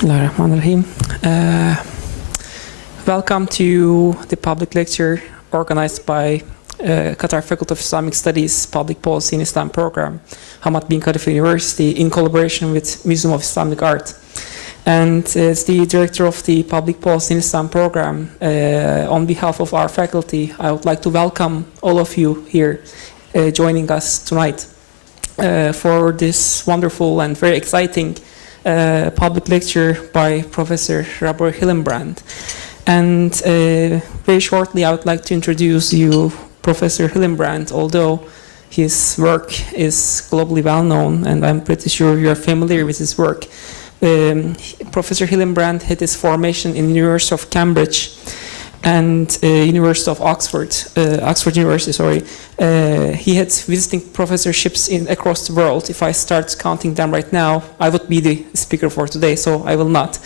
Bismillahirrahmanirrahim. Welcome to the public lecture organized by Qatar Faculty of Islamic Studies Public Policy in Islam program, Hamad bin Khalifa University, in collaboration with Museum of Islamic Art. And as the director of the Public Policy in Islam program, on behalf of our faculty, I would like to welcome all of you here joining us tonight for this wonderful and very exciting public lecture by Professor Robert Hillenbrand. And very shortly, I would like to introduce you Professor Hillenbrand, although his work is globally well known, and I'm pretty sure you are familiar with his work. Professor Hillenbrand had his formation in the University of Cambridge and University of Oxford University, sorry. He had visiting professorships across the world. If I start counting them right now, I would be the speaker for today, so I will not.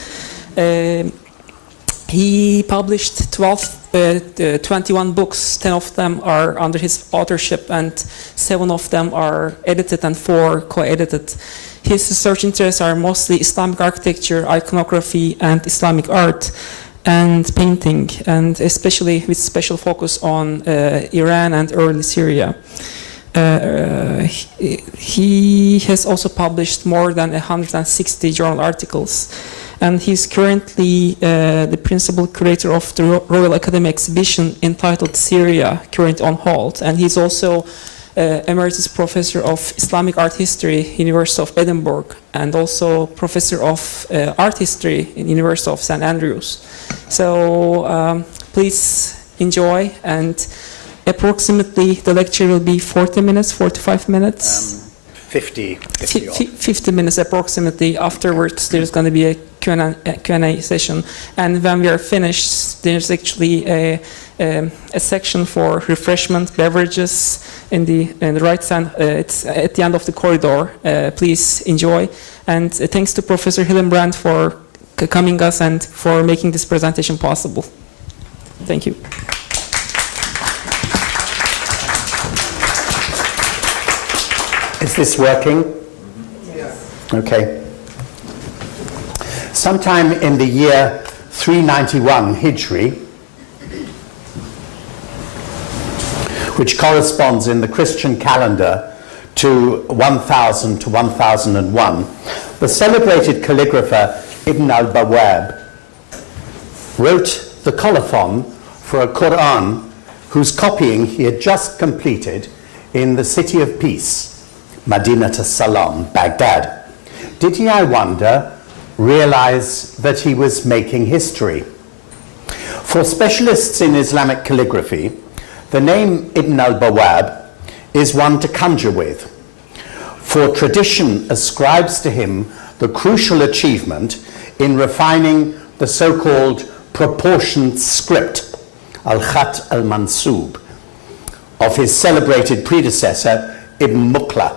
He published 21 books. 10 of them are under his authorship, and 7 of them are edited and 4 co-edited. His research interests are mostly Islamic architecture, iconography, and Islamic art, and painting, and especially with special focus on Iran and early Syria. He has also published more than 160 journal articles, and he's currently the principal curator of the Royal Academy exhibition entitled Syria, currently on hold, and he's also Emeritus Professor of Islamic Art History, University of Edinburgh, and also Professor of Art History in University of St. Andrews. So please enjoy, and approximately the lecture will be 40 minutes, 45 minutes? 50 minutes approximately. Afterwards, there's going to be a Q&A session. And when we are finished, there's actually a section for refreshment, beverages in the right side. It's at the end of the corridor. Please enjoy. And thanks to Professor Hillenbrand for coming us and for making this presentation possible. Thank you. Is this working? Yes. Okay. Sometime in the year 391 Hijri, which corresponds in the Christian calendar to 1000 to 1001, the celebrated calligrapher Ibn al-Bawab wrote the colophon for a Quran whose copying he had just completed in the city of peace, Madinat as-Salam, Baghdad. Did he, I wonder, realize that he was making history? For specialists in Islamic calligraphy, the name Ibn al-Bawab is one to conjure with, for tradition ascribes to him the crucial achievement in refining the so-called proportioned script, al-Khat al-Mansub, of his celebrated predecessor, Ibn Muqla.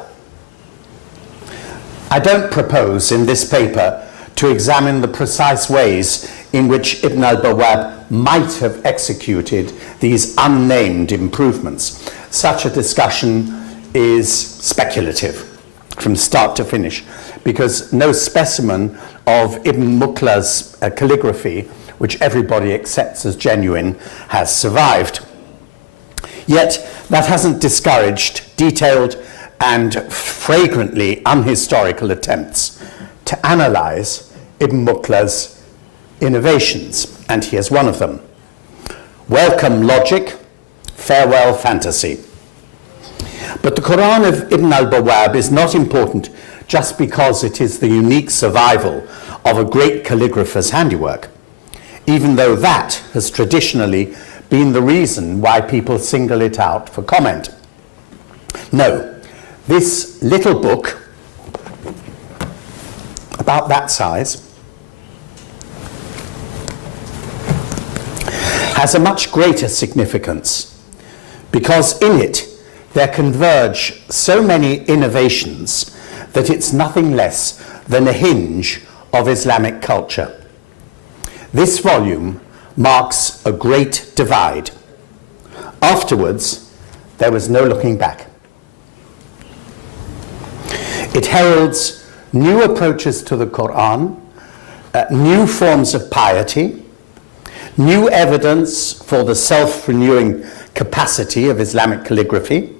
I don't propose in this paper to examine the precise ways in which Ibn al-Bawab might have executed these unnamed improvements. Such a discussion is speculative from start to finish, because no specimen of Ibn Muqla's calligraphy, which everybody accepts as genuine, has survived. Yet that hasn't discouraged detailed and fragrantly unhistorical attempts to analyze Ibn Muqla's innovations, and here's one of them. Welcome logic, farewell fantasy. But the Quran of Ibn al-Bawab is not important just because it is the unique survival of a great calligrapher's handiwork, even though that has traditionally been the reason why people single it out for comment. No, this little book, about that size, has a much greater significance, because in it there converge so many innovations that it's nothing less than a hinge of Islamic culture. This volume marks a great divide. Afterwards, there was no looking back. It heralds new approaches to the Quran, new forms of piety, new evidence for the self-renewing capacity of Islamic calligraphy.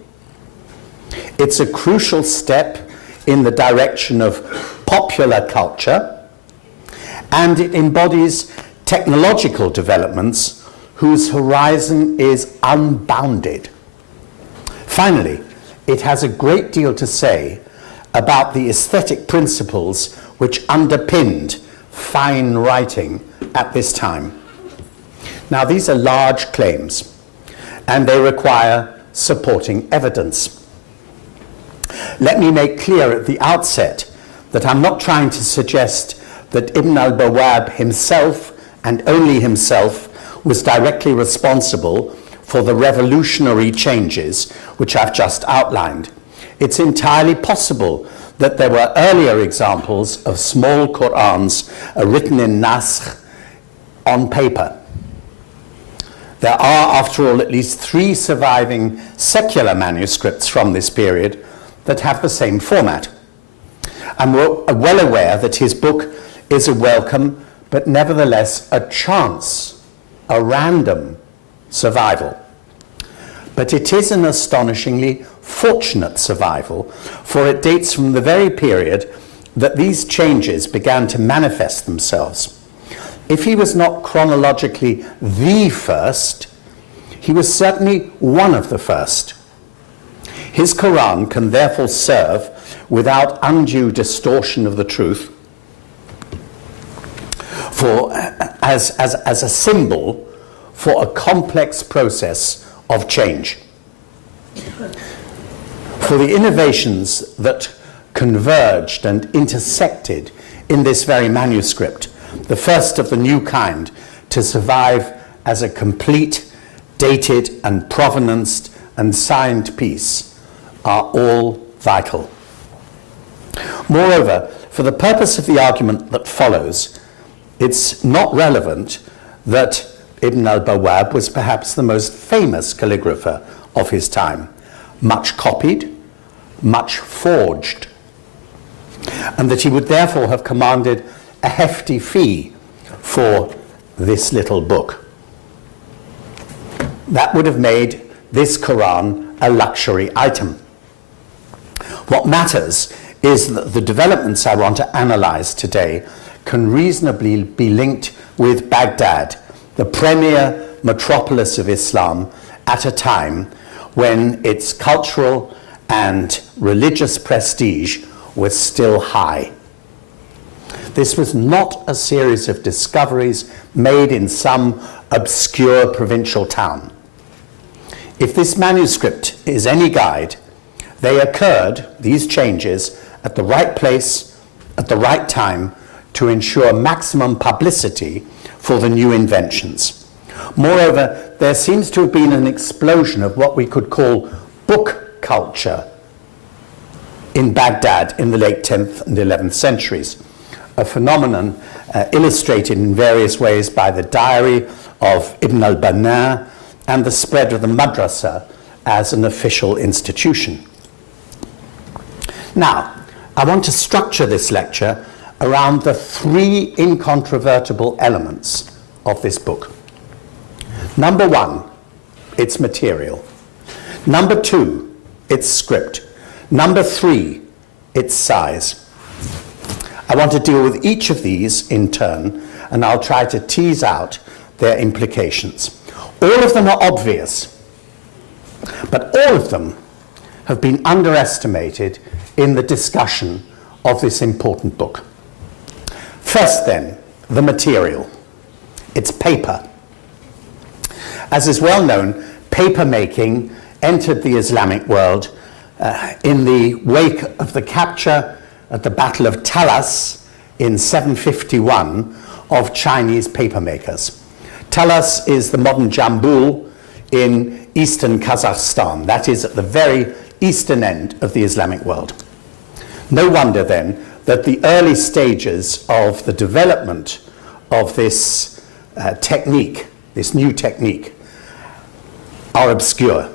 It's a crucial step in the direction of popular culture, and it embodies technological developments whose horizon is unbounded. Finally, it has a great deal to say about the aesthetic principles which underpinned fine writing at this time. Now, these are large claims, and they require supporting evidence. Let me make clear at the outset that I'm not trying to suggest that Ibn al-Bawab himself, and only himself, was directly responsible for the revolutionary changes which I've just outlined. It's entirely possible that there were earlier examples of small Qur'ans written in naskh on paper. There are, after all, at least 3 surviving secular manuscripts from this period that have the same format. I'm well aware that his book is a welcome, but nevertheless a chance, a random survival. But it is an astonishingly fortunate survival, for it dates from the very period that these changes began to manifest themselves. If he was not chronologically the first, he was certainly one of the first. His Quran can therefore serve, without undue distortion of the truth, as a symbol for a complex process of change. For the innovations that converged and intersected in this very manuscript, the first of the new kind to survive as a complete, dated and provenanced and signed piece, are all vital. Moreover, for the purpose of the argument that follows, it's not relevant that Ibn al-Bawab was perhaps the most famous calligrapher of his time, much copied, much forged, and that he would therefore have commanded a hefty fee for this little book. That would have made this Quran a luxury item. What matters is that the developments I want to analyze today can reasonably be linked with Baghdad, the premier metropolis of Islam, at a time when its cultural and religious prestige was still high. This was not a series of discoveries made in some obscure provincial town. If this manuscript is any guide, they occurred, these changes, at the right place, at the right time, to ensure maximum publicity for the new inventions. Moreover, there seems to have been an explosion of what we could call book culture in Baghdad in the late 10th and 11th centuries, a phenomenon illustrated in various ways by the diary of Ibn al-Banna and the spread of the madrasa as an official institution. Now, I want to structure this lecture around the 3 incontrovertible elements of this book. Number 1, its material. Number 2, its script. Number 3, its size. I want to deal with each of these in turn, and I'll try to tease out their implications. All of them are obvious, but all of them have been underestimated in the discussion of this important book. First then, the material. It's paper. As is well known, paper making entered the Islamic world in the wake of the capture at the Battle of Talas in 751 of Chinese paper makers. Talas is the modern Jambul in eastern Kazakhstan. That is at the very eastern end of the Islamic world. No wonder then that the early stages of the development of this technique, this new technique, are obscure.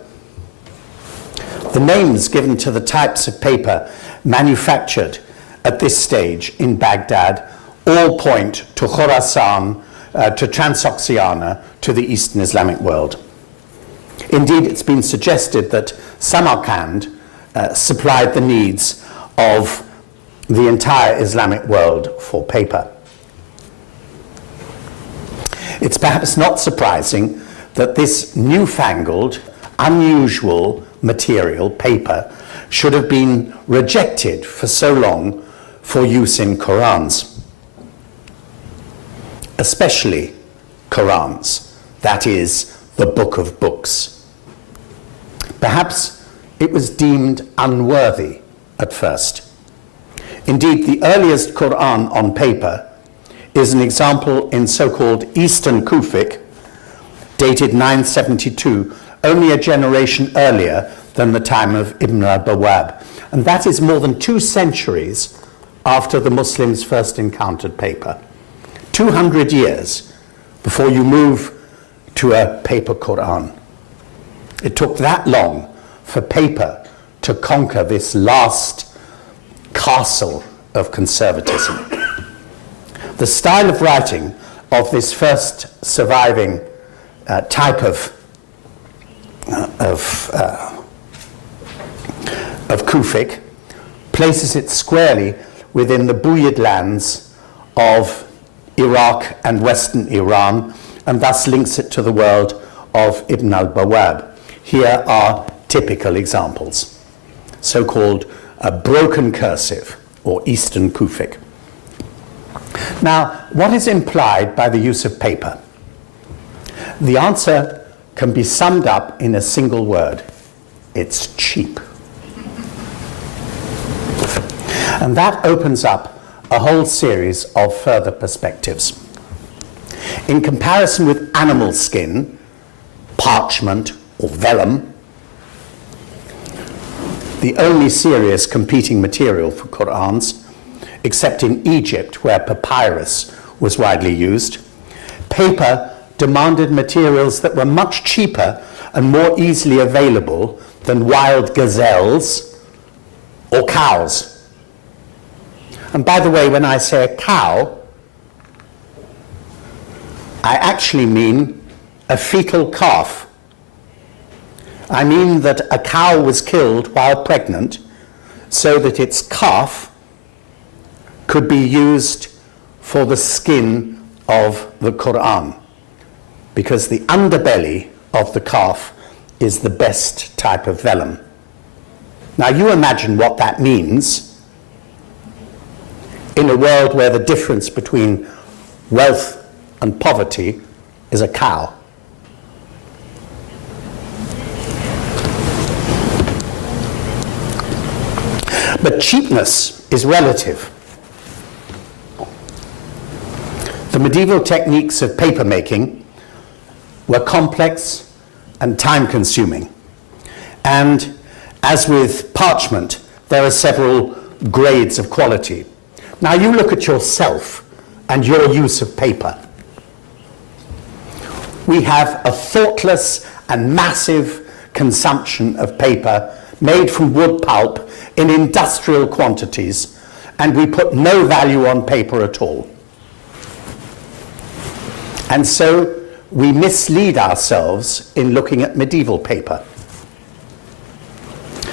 The names given to the types of paper manufactured at this stage in Baghdad all point to Khorasan, to Transoxiana, to the Eastern Islamic world. Indeed, it's been suggested that Samarkand supplied the needs of the entire Islamic world for paper. It's perhaps not surprising that this newfangled, unusual material, paper, should have been rejected for so long for use in Qurans. Especially Qurans, that is, the book of books. Perhaps it was deemed unworthy at first. Indeed, the earliest Quran on paper is an example in so-called Eastern Kufic, dated 972, only a generation earlier than the time of Ibn al-Bawab. And that is more than 2 centuries after the Muslims first encountered paper. 200 years before you move to a paper Quran. It took that long for paper to conquer this last castle of conservatism. The style of writing of this first surviving type of Kufic places it squarely within the Buyid lands of Iraq and Western Iran, and thus links it to the world of Ibn al-Bawab. Here are typical examples. So-called broken cursive, or Eastern Kufic. Now, what is implied by the use of paper? The answer can be summed up in a single word. It's cheap. And that opens up a whole series of further perspectives. In comparison with animal skin, parchment, or vellum, the only serious competing material for Qur'ans, except in Egypt where papyrus was widely used, paper demanded materials that were much cheaper and more easily available than wild gazelles or cows. And by the way, when I say a cow, I actually mean a fetal calf. I mean that a cow was killed while pregnant so that its calf could be used for the skin of the Quran, because the underbelly of the calf is the best type of vellum. Now you imagine what that means in a world where the difference between wealth and poverty is a cow. But cheapness is relative. The medieval techniques of paper making were complex and time-consuming. And as with parchment, there are several grades of quality. Now you look at yourself and your use of paper. We have a thoughtless and massive consumption of paper made from wood pulp in industrial quantities, and we put no value on paper at all. And so we mislead ourselves in looking at medieval paper.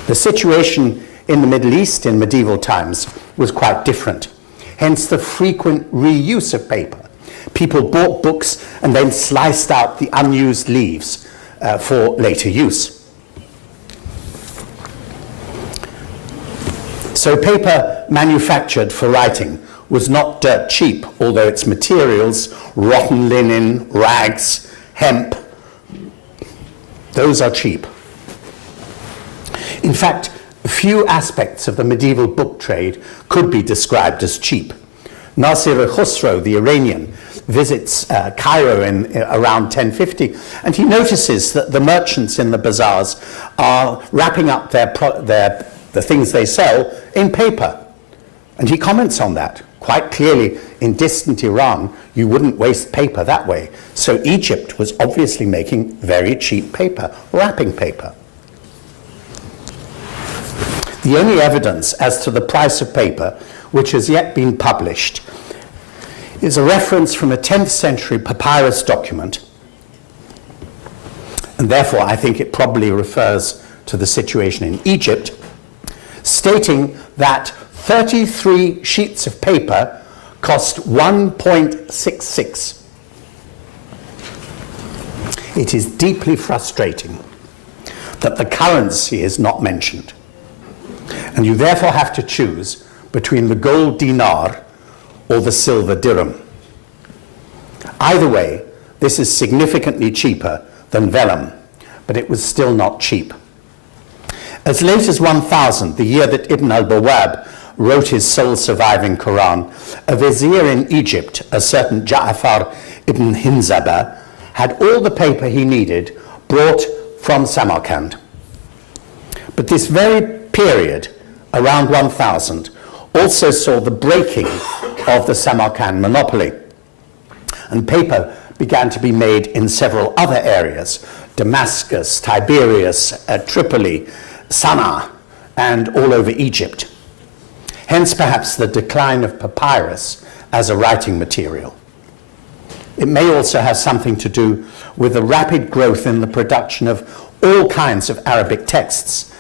The situation in the Middle East in medieval times was quite different. Hence the frequent reuse of paper. People bought books and then sliced out the unused leaves for later use. So paper manufactured for writing was not dirt cheap, although its materials, rotten linen, rags, hemp, those are cheap. In fact, few aspects of the medieval book trade could be described as cheap. Nasir al-Khusro, the Iranian, visits Cairo in around 1050, and he notices that the merchants in the bazaars are wrapping up the things they sell in paper. And he comments on that. Quite clearly, in distant Iran, you wouldn't waste paper that way. So Egypt was obviously making very cheap paper, wrapping paper. The only evidence as to the price of paper which has yet been published is a reference from a 10th century papyrus document, and therefore I think it probably refers to the situation in Egypt, stating that 33 sheets of paper cost 1.66. It is deeply frustrating that the currency is not mentioned, and you therefore have to choose between the gold dinar or the silver dirham. Either way, this is significantly cheaper than vellum, but it was still not cheap. As late as 1000, the year that Ibn al-Bawab wrote his sole surviving Quran, a vizier in Egypt, a certain Ja'far ibn Hinzaba, had all the paper he needed brought from Samarkand. But this very period, around 1000, also saw the breaking of the Samarkand monopoly, and paper began to be made in several other areas: Damascus, Tiberias, Tripoli, Sana'a, and all over Egypt. Hence perhaps the decline of papyrus as a writing material. It may also have something to do with the rapid growth in the production of all kinds of Arabic texts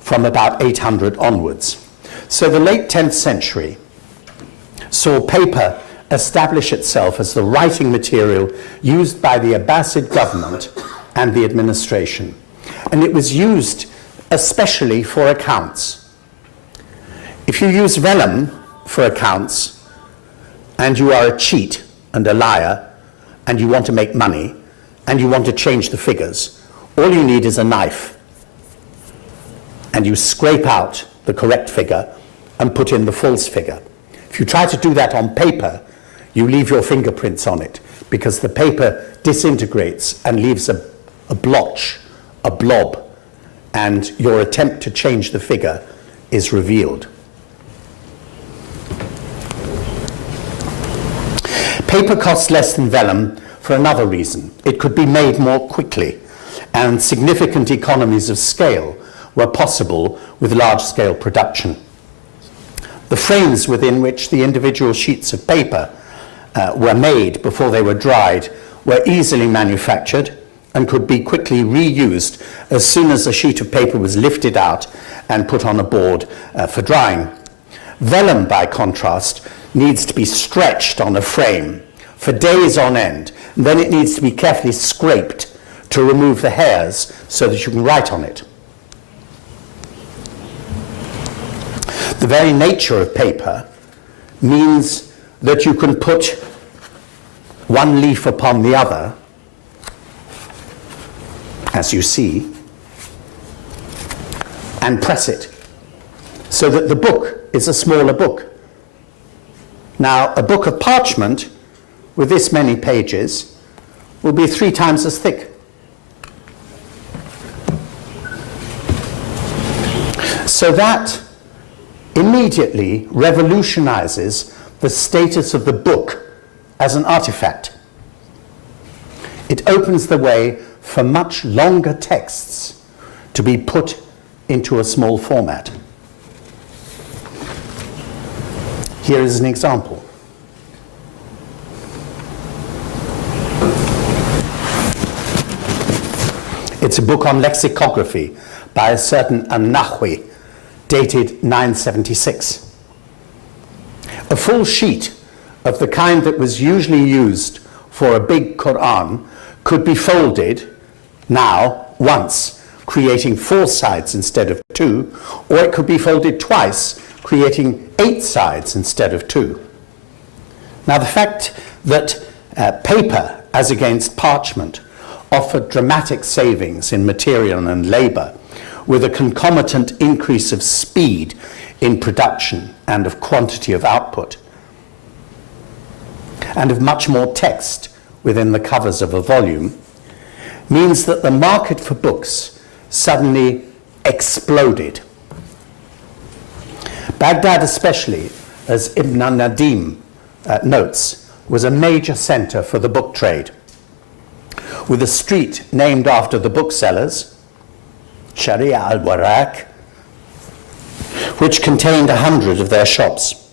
from about 800 onwards. So the late 10th century saw paper establish itself as the writing material used by the Abbasid government and the administration. And it was used especially for accounts. If you use vellum for accounts and you are a cheat and a liar and you want to make money and you want to change the figures, all you need is a knife, and you scrape out the correct figure and put in the false figure. If you try to do that on paper, you leave your fingerprints on it because the paper disintegrates and leaves a blotch, a blob, and your attempt to change the figure is revealed. Paper costs less than vellum for another reason. It could be made more quickly, and significant economies of scale were possible with large-scale production. The frames within which the individual sheets of paper were made before they were dried were easily manufactured and could be quickly reused as soon as a sheet of paper was lifted out and put on a board for drying. Vellum, by contrast, needs to be stretched on a frame for days on end, and then it needs to be carefully scraped to remove the hairs so that you can write on it. The very nature of paper means that you can put one leaf upon the other, as you see, and press it, so that the book is a smaller book. Now, a book of parchment with this many pages will be 3 times as thick. So that immediately revolutionizes the status of the book as an artifact. It opens the way for much longer texts to be put into a small format. Here is an example. It's a book on lexicography by a certain An-Nahwi, dated 976. A full sheet of the kind that was usually used for a big Quran could be folded now once, creating 4 sides instead of 2, or it could be folded twice, creating 8 sides instead of 2. Now, the fact that paper, as against parchment, offered dramatic savings in material and labor, with a concomitant increase of speed in production and of quantity of output, and of much more text within the covers of a volume, means that the market for books suddenly exploded. Baghdad especially, as Ibn al-Nadim notes, was a major center for the book trade, with a street named after the booksellers, Sharia al-Waraq, which contained 100 of their shops.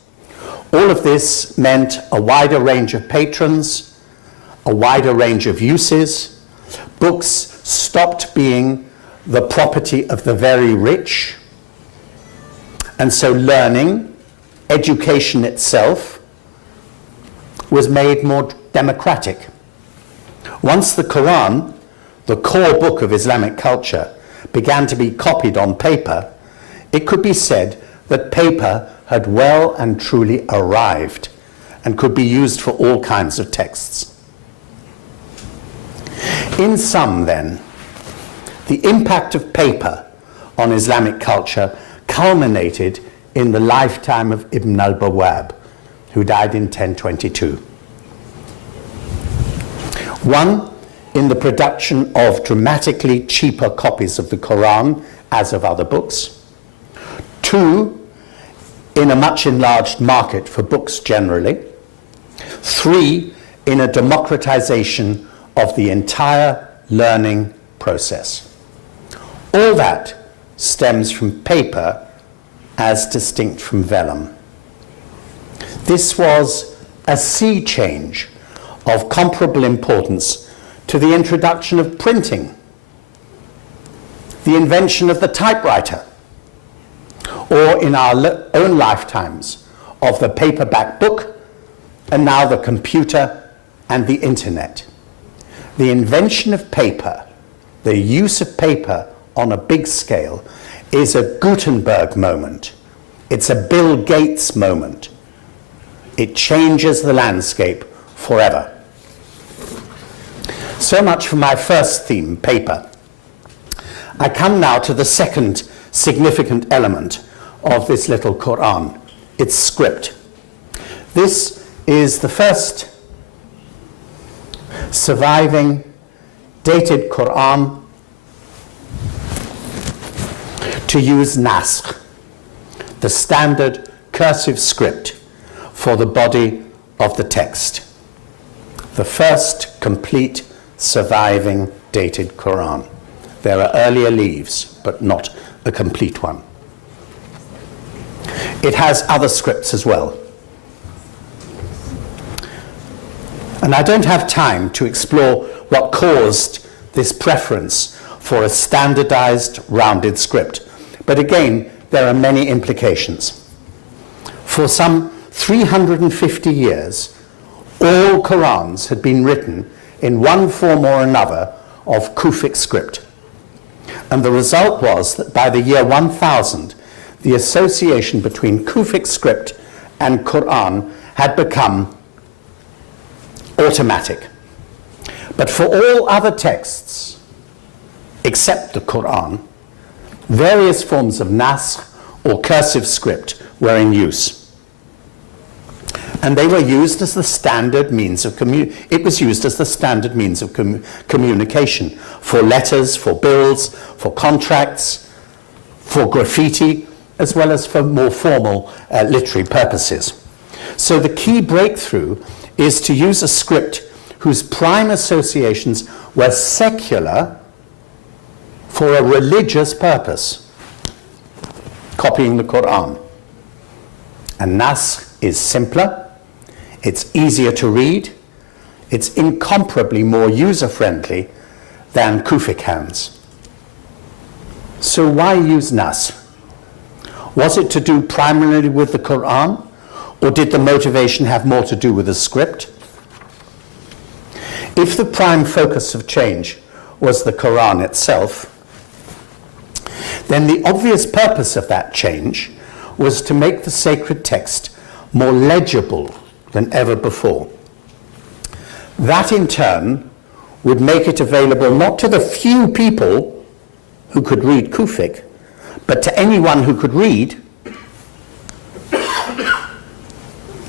All of this meant a wider range of patrons, a wider range of uses. Books stopped being the property of the very rich, and so learning, education itself, was made more democratic. Once the Quran, the core book of Islamic culture, began to be copied on paper, it could be said that paper had well and truly arrived and could be used for all kinds of texts. In sum, then, the impact of paper on Islamic culture culminated in the lifetime of Ibn al-Bawab, who died in 1022. One, in the production of dramatically cheaper copies of the Quran as of other books. Two, in a much enlarged market for books generally. Three, in a democratization of the entire learning process. All that stems from paper as distinct from vellum. This was a sea change of comparable importance to the introduction of printing, the invention of the typewriter, or in our own lifetimes of the paperback book, and now the computer and the internet. The invention of paper, the use of paper on a big scale, is a Gutenberg moment. It's a Bill Gates moment. It changes the landscape forever. So much for my first theme, paper. I come now to the second significant element of this little Quran, its script. This is the first surviving dated Quran to use naskh, the standard cursive script for the body of the text. The first complete surviving dated Quran. There are earlier leaves, but not a complete one. It has other scripts as well. And I don't have time to explore what caused this preference for a standardized, rounded script. But again, there are many implications. For some 350 years, all Qurans had been written in one form or another of Kufic script. And the result was that by the year 1000, the association between Kufic script and Quran had become automatic. But for all other texts, except the Quran, various forms of naskh or cursive script were in use. And they were used as the standard means of communication for letters, for bills, for contracts, for graffiti, as well as for more formal literary purposes. So the key breakthrough is to use a script whose prime associations were secular for a religious purpose, copying the Quran. And naskh is simpler, it's easier to read, it's incomparably more user-friendly than Kufic hands. So why use naskh? Was it to do primarily with the Quran, or did the motivation have more to do with the script? If the prime focus of change was the Quran itself, then the obvious purpose of that change was to make the sacred text more legible than ever before. That in turn would make it available not to the few people who could read Kufic, but to anyone who could read,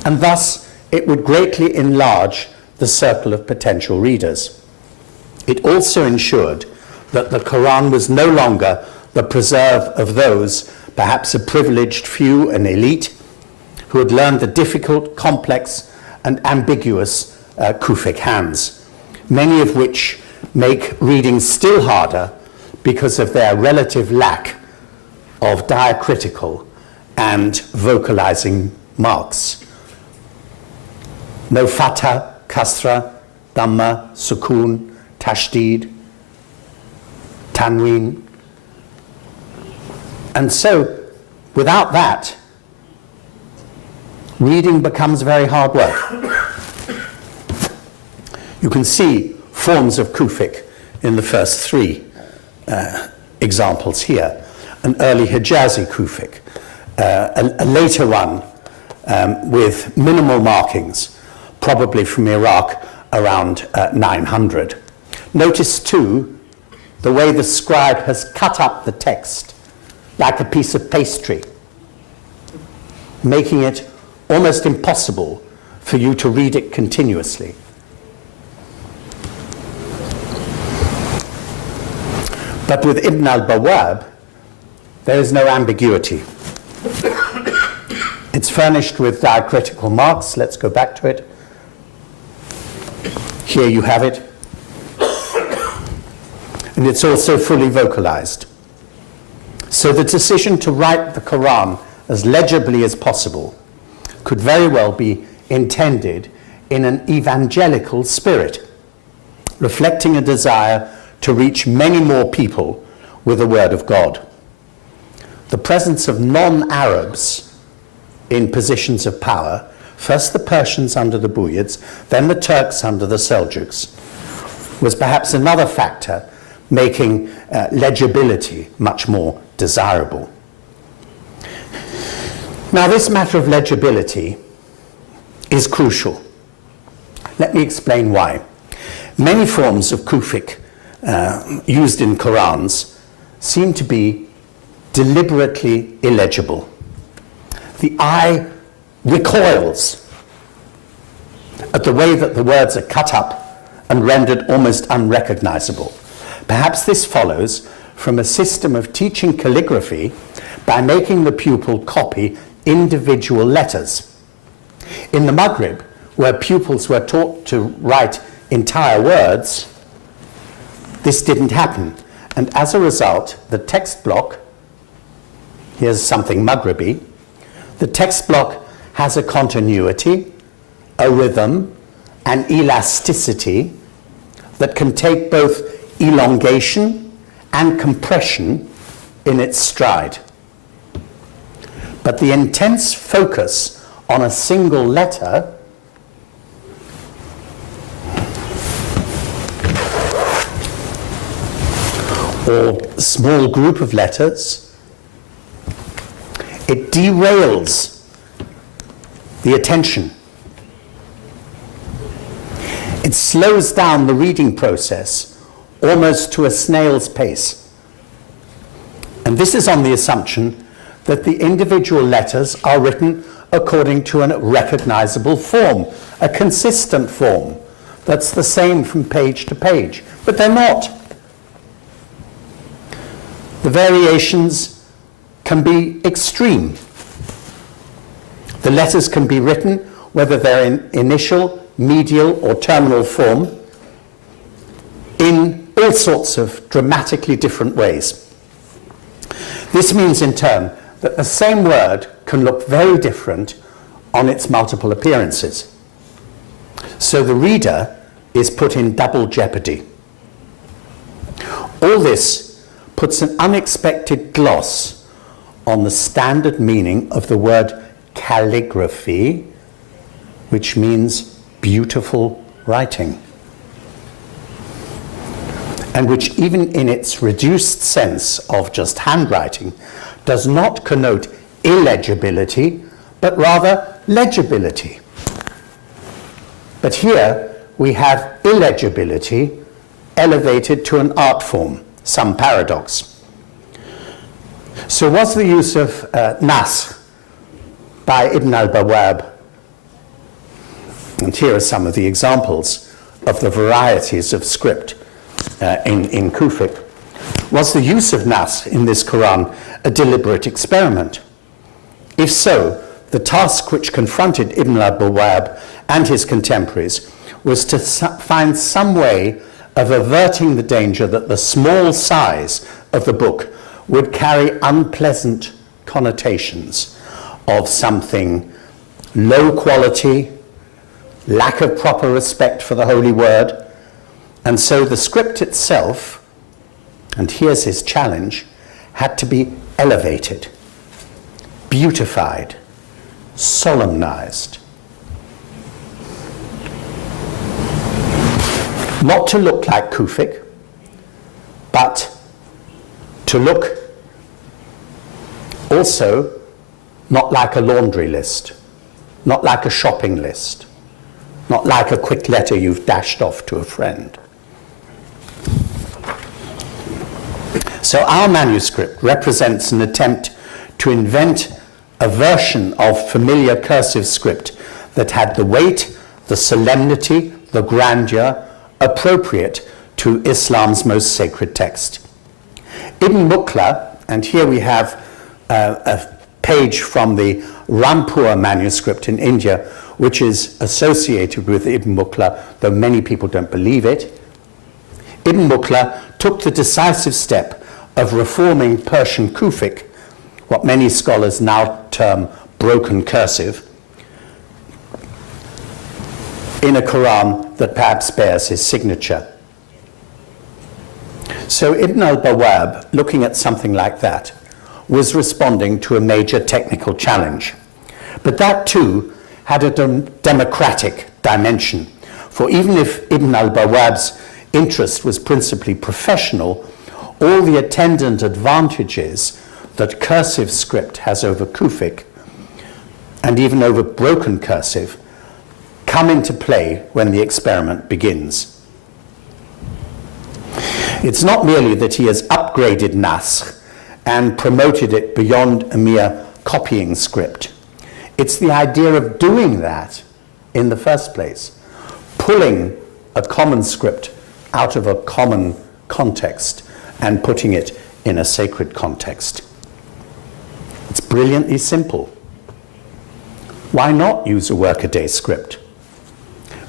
and thus it would greatly enlarge the circle of potential readers. It also ensured that the Quran was no longer the preserve of those, perhaps a privileged few, an elite, who had learned the difficult, complex, and ambiguous Kufic hands, many of which make reading still harder because of their relative lack of diacritical and vocalizing marks No fatha, kasra, dhamma, sukun, tashdid, tanween. And so, without that, reading becomes very hard work. You can see forms of Kufic in the first three examples here. An early Hijazi Kufic, a later one with minimal markings, probably from Iraq around 900. Notice too the way the scribe has cut up the text like a piece of pastry, making it almost impossible for you to read it continuously. But with Ibn al-Bawab, there is no ambiguity. It's furnished with diacritical marks. Let's go back to it. Here you have it. And it's also fully vocalized. So the decision to write the Quran as legibly as possible could very well be intended in an evangelical spirit, reflecting a desire to reach many more people with the word of God. The presence of non-Arabs in positions of power, first the Persians under the Buyids, then the Turks under the Seljuks, was perhaps another factor making legibility much more desirable. Now, this matter of legibility is crucial. Let me explain why. Many forms of Kufic used in Qurans seem to be deliberately illegible. The eye recoils at the way that the words are cut up and rendered almost unrecognizable. Perhaps this follows from a system of teaching calligraphy by making the pupil copy individual letters. In the Maghrib, where pupils were taught to write entire words, this didn't happen. And as a result, the text block, here's something Maghribi, the text block has a continuity, a rhythm, an elasticity that can take both elongation and compression in its stride. But the intense focus on a single letter or small group of letters, it derails the attention. It slows down the reading process almost to a snail's pace. And this is on the assumption that the individual letters are written according to a recognizable form, a consistent form that's the same from page to page. But they're not. The variations can be extreme. The letters can be written, whether they're in initial, medial, or terminal form, in all sorts of dramatically different ways. This means, in turn, that the same word can look very different on its multiple appearances. So the reader is put in double jeopardy. All this puts an unexpected gloss on the standard meaning of the word calligraphy, which means beautiful writing, and which, even in its reduced sense of just handwriting, does not connote illegibility, but rather legibility. But here we have illegibility elevated to an art form, some paradox. So was the use of nasr by Ibn al-Bawab, and here are some of the examples of the varieties of script in Kufic, was the use of nasr in this Quran a deliberate experiment? If so, the task which confronted Ibn al-Bawab and his contemporaries was to find some way of averting the danger that the small size of the book would carry unpleasant connotations of something low quality, lack of proper respect for the holy word, and so the script itself, and here's his challenge, had to be elevated, beautified, solemnized. Not to look like Kufic, but to look also not like a laundry list, not like a shopping list, not like a quick letter you've dashed off to a friend. So our manuscript represents an attempt to invent a version of familiar cursive script that had the weight, the solemnity, the grandeur appropriate to Islam's most sacred text. Ibn Mukhla, and here we have a page from the Rampur manuscript in India, which is associated with Ibn Mukhla, though many people don't believe it. Ibn Mukhla took the decisive step of reforming Persian Kufic, what many scholars now term broken cursive, in a Quran that perhaps bears his signature. So Ibn al-Bawab, looking at something like that, was responding to a major technical challenge. But that too had a democratic dimension, for even if Ibn al-Bawab's interest was principally professional, all the attendant advantages that cursive script has over Kufic, and even over broken cursive, come into play when the experiment begins. It's not merely that he has upgraded Naskh and promoted it beyond a mere copying script. It's the idea of doing that in the first place, pulling a common script out of a common context and putting it in a sacred context. It's brilliantly simple. Why not use a workaday script?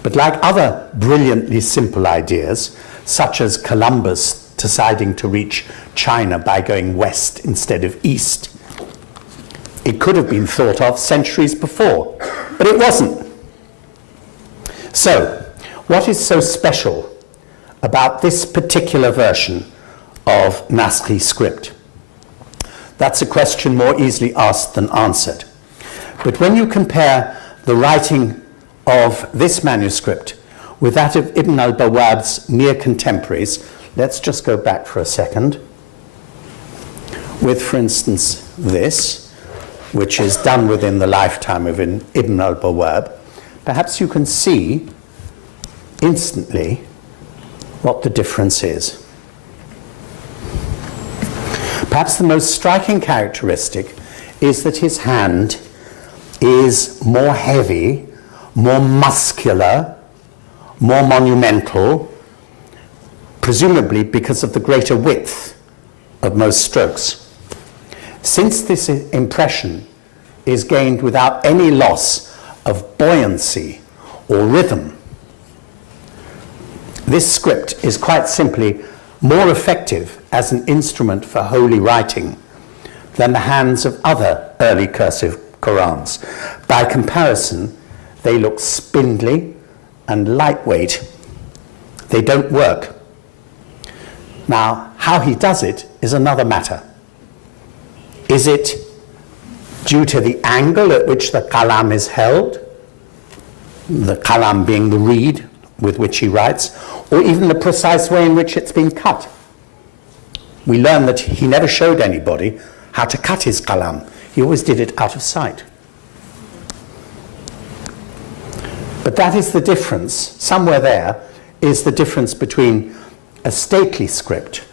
But like other brilliantly simple ideas, such as Columbus deciding to reach China by going west instead of east, it could have been thought of centuries before, but it wasn't. So, what is so special about this particular version of Naskhi script? That's a question more easily asked than answered. But when you compare the writing of this manuscript with that of Ibn al-Bawab's near contemporaries, let's just go back for a second, with, for instance, this, which is done within the lifetime of Ibn al-Bawab, perhaps you can see instantly what the difference is. Perhaps the most striking characteristic is that his hand is more heavy, more muscular, more monumental, presumably because of the greater width of most strokes. Since this impression is gained without any loss of buoyancy or rhythm, this script is quite simply more effective as an instrument for holy writing than the hands of other early cursive Qurans. By comparison, they look spindly and lightweight. They don't work. Now, how he does it is another matter. Is it due to the angle at which the qalam is held, the qalam being the reed with which he writes, or even the precise way in which it's been cut? We learn that he never showed anybody how to cut his qalam. He always did it out of sight. But that is the difference. Somewhere there is the difference between a stately script,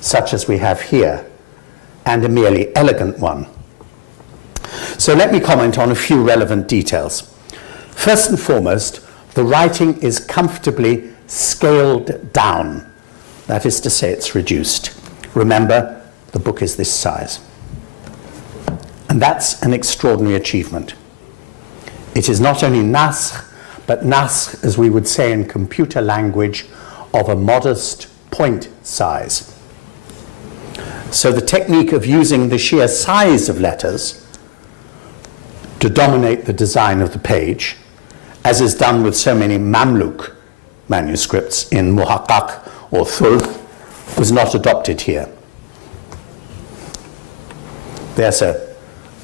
such as we have here, and a merely elegant one. So let me comment on a few relevant details. First and foremost, the writing is comfortably scaled down. That is to say, it's reduced. Remember, the book is this size. And that's an extraordinary achievement. It is not only naskh, but naskh, as we would say in computer language, of a modest point size. So the technique of using the sheer size of letters to dominate the design of the page, as is done with so many Mamluk manuscripts in Muhaqqaq or Thulth, was not adopted here. There's a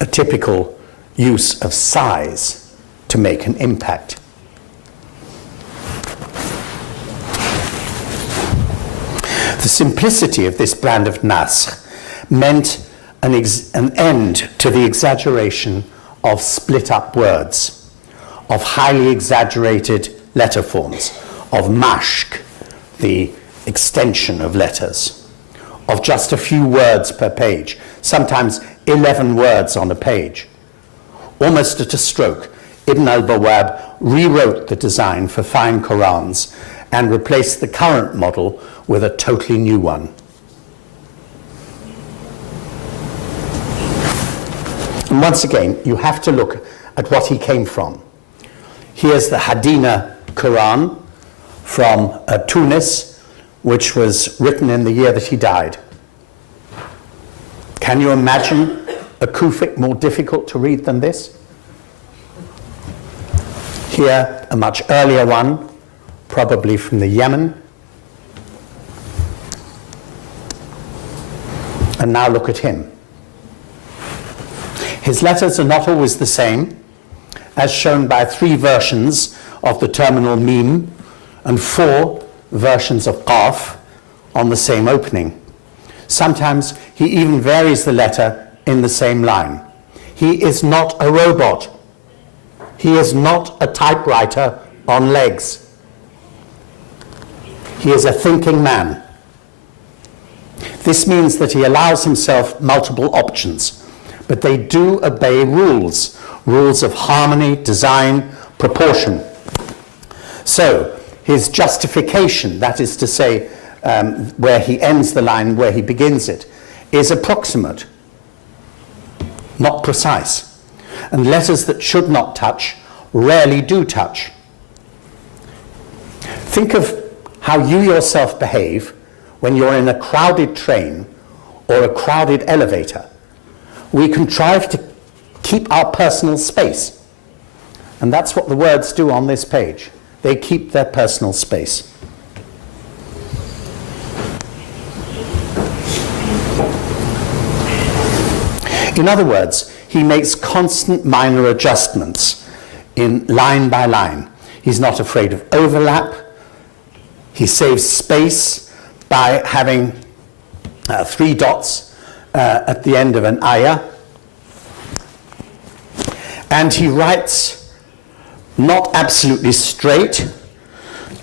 typical use of size to make an impact. The simplicity of this brand of naskh meant an end to the exaggeration of split-up words, of highly exaggerated letter forms, of mashk, the extension of letters, of just a few words per page, sometimes 11 words on a page. Almost at a stroke, Ibn al-Bawab rewrote the design for fine Qurans and replaced the current model with a totally new one. And once again, you have to look at what he came from. Here's the Hadina Quran from Tunis, which was written in the year that he died. Can you imagine a Kufic more difficult to read than this? Here, a much earlier one, probably from the Yemen. And now look at him. His letters are not always the same, as shown by 3 versions of the terminal mim and 4 versions of qaf on the same opening. Sometimes he even varies the letter in the same line. He is not a robot. He is not a typewriter on legs. He is a thinking man. This means that he allows himself multiple options, but they do obey rules, rules of harmony, design, proportion. So his justification, that is to say, where he ends the line, where he begins it, is approximate, not precise. And letters that should not touch rarely do touch. Think of how you yourself behave when you're in a crowded train or a crowded elevator. We contrive to keep our personal space. And that's what the words do on this page. They keep their personal space. In other words, he makes constant minor adjustments in line by line. He's not afraid of overlap. He saves space by having 3 dots at the end of an ayah. And he writes not absolutely straight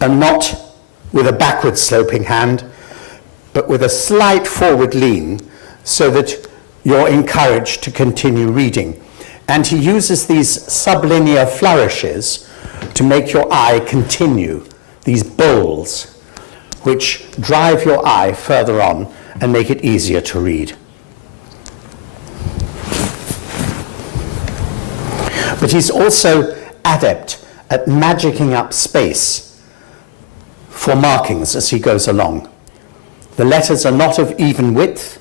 and not with a backward sloping hand, but with a slight forward lean so that you're encouraged to continue reading. And he uses these sublinear flourishes to make your eye continue, these bowls, which drive your eye further on and make it easier to read. But he's also adept at magicking up space for markings as he goes along. The letters are not of even width,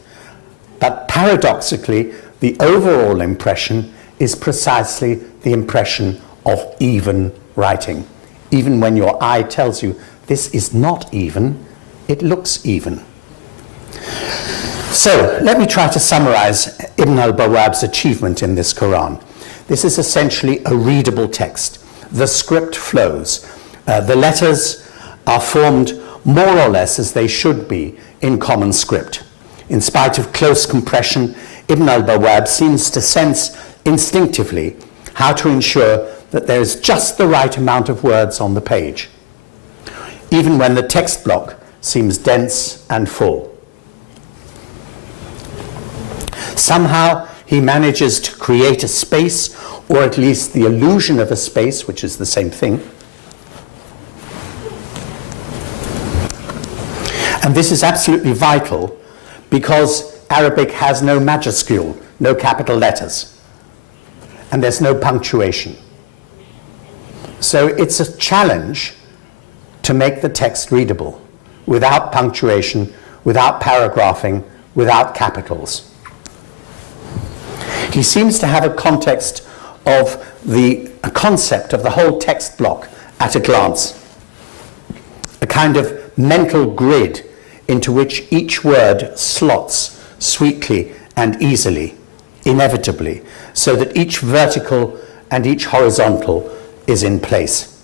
but paradoxically, the overall impression is precisely the impression of even writing. Even when your eye tells you this is not even, it looks even. So let me try to summarize Ibn al-Bawab's achievement in this Quran. This is essentially a readable text. The script flows. The letters are formed more or less as they should be in common script. In spite of close compression, Ibn al-Bawab seems to sense instinctively how to ensure that there is just the right amount of words on the page, even when the text block seems dense and full. Somehow he manages to create a space, or at least the illusion of a space, which is the same thing. And this is absolutely vital because Arabic has no majuscule, no capital letters, and there's no punctuation. So it's a challenge to make the text readable without punctuation, without paragraphing, without capitals. He seems to have a context of the concept of the whole text block at a glance. A kind of mental grid into which each word slots sweetly and easily, inevitably, so that each vertical and each horizontal is in place.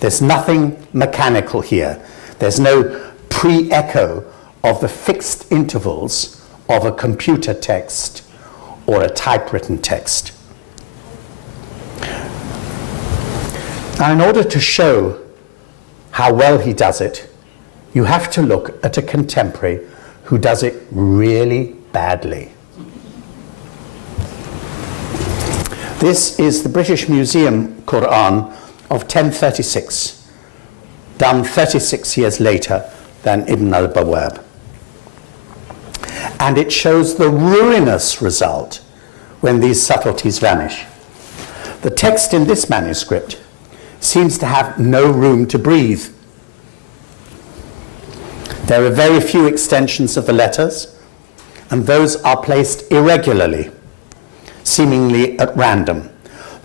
There's nothing mechanical here. There's no pre-echo of the fixed intervals of a computer text or a typewritten text. Now, in order to show how well he does it, you have to look at a contemporary who does it really badly. This is the British Museum Quran of 1036, done 36 years later than Ibn al-Bawab. And it shows the ruinous result when these subtleties vanish. The text in this manuscript seems to have no room to breathe. There are very few extensions of the letters, and those are placed irregularly, seemingly at random.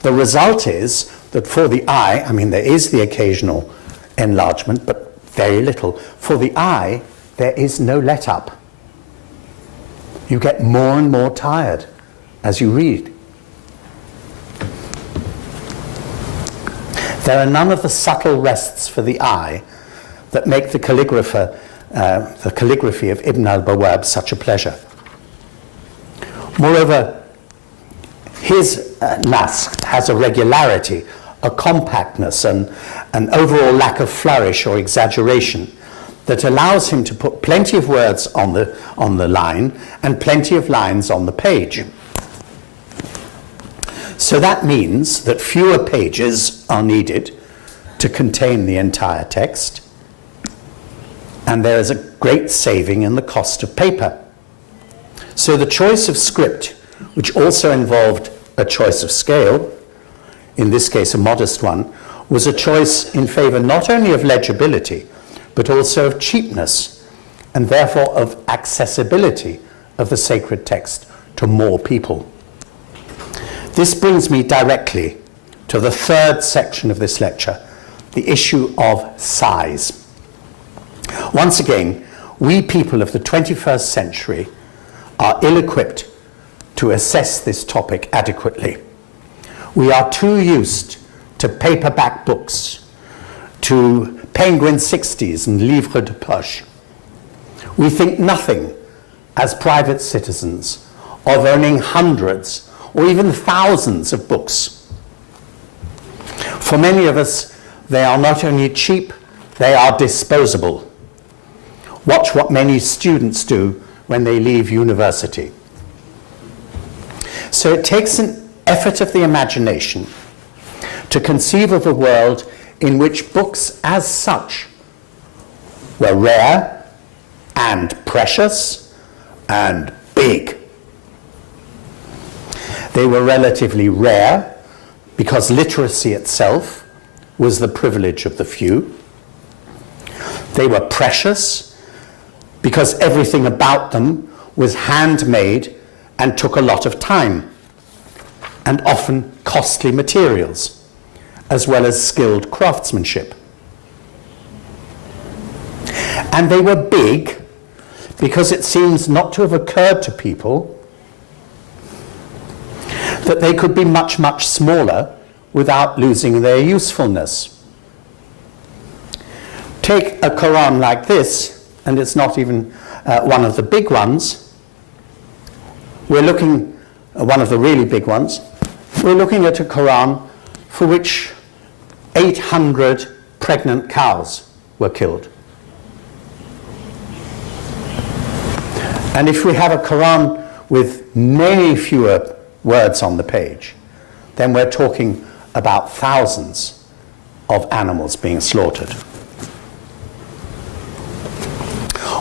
The result is that for the eye, I mean, there is the occasional enlargement, but very little. For the eye, there is no let-up. You get more and more tired as you read. There are none of the subtle rests for the eye that make the calligraphy of Ibn al-Bawab such a pleasure. Moreover, his nas has a regularity, a compactness, and an overall lack of flourish or exaggeration that allows him to put plenty of words on the line and plenty of lines on the page. So that means that fewer pages are needed to contain the entire text, and there is a great saving in the cost of paper. So the choice of script, which also involved a choice of scale, in this case a modest one, was a choice in favor not only of legibility, but also of cheapness, and therefore of accessibility of the sacred text to more people. This brings me directly to the third section of this lecture, the issue of size. Once again, we people of the 21st century are ill-equipped to assess this topic adequately. We are too used to paperback books, to Penguin 60s and Livre de Poche. We think nothing, as private citizens, of owning hundreds or even thousands of books. For many of us, they are not only cheap, they are disposable. Watch what many students do when they leave university. So it takes an effort of the imagination to conceive of a world in which books as such were rare and precious and big. They were relatively rare because literacy itself was the privilege of the few. They were precious because everything about them was handmade and took a lot of time, and often costly materials, as well as skilled craftsmanship. And they were big because it seems not to have occurred to people that they could be much, much smaller without losing their usefulness. Take a Quran like this, and it's not even one of the big ones. We're looking at one of the really big ones. We're looking at a Quran for which 800 pregnant cows were killed. And if we have a Quran with many fewer words on the page, then we're talking about thousands of animals being slaughtered.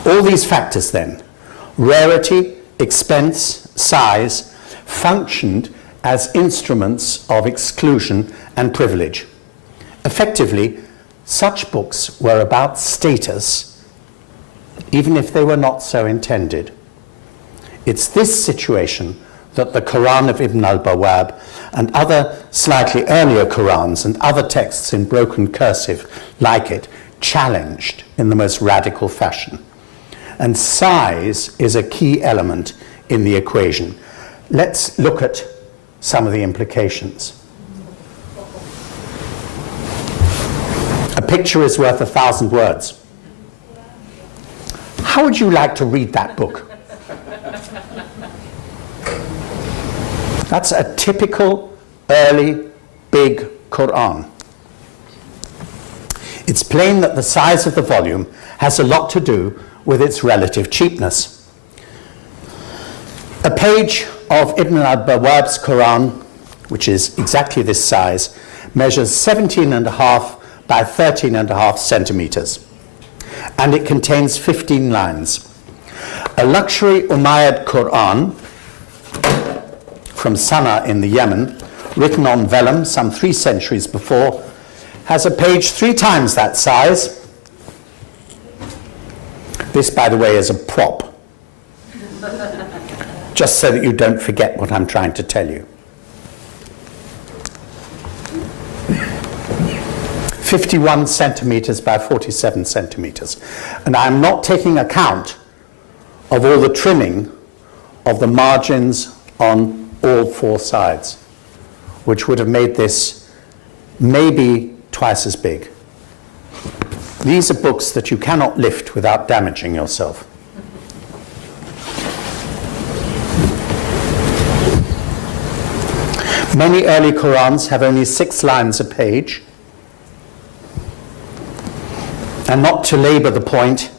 All these factors then, rarity, expense, size, functioned as instruments of exclusion and privilege. Effectively, such books were about status, even if they were not so intended. It's this situation that the Quran of Ibn al-Bawab and other slightly earlier Qurans and other texts in broken cursive like it, challenged in the most radical fashion. And size is a key element in the equation. Let's look at some of the implications. A picture is worth 1,000 words. How would you like to read that book? That's a typical early big Quran. It's plain that the size of the volume has a lot to do with its relative cheapness. A page of Ibn al-Bawab's Quran, which is exactly this size, measures 17.5 by 13.5 centimeters, and it contains 15 lines. A luxury Umayyad Quran from Sana'a in the Yemen, written on vellum some 3 centuries before, has a page 3 times that size. This, by the way, is a prop, just so that you don't forget what I'm trying to tell you. 51 centimeters by 47 centimeters. And I'm not taking account of all the trimming of the margins on all 4 sides, which would have made this maybe twice as big. These are books that you cannot lift without damaging yourself. Many early Qurans have only 6 lines a page. And not to labor the point,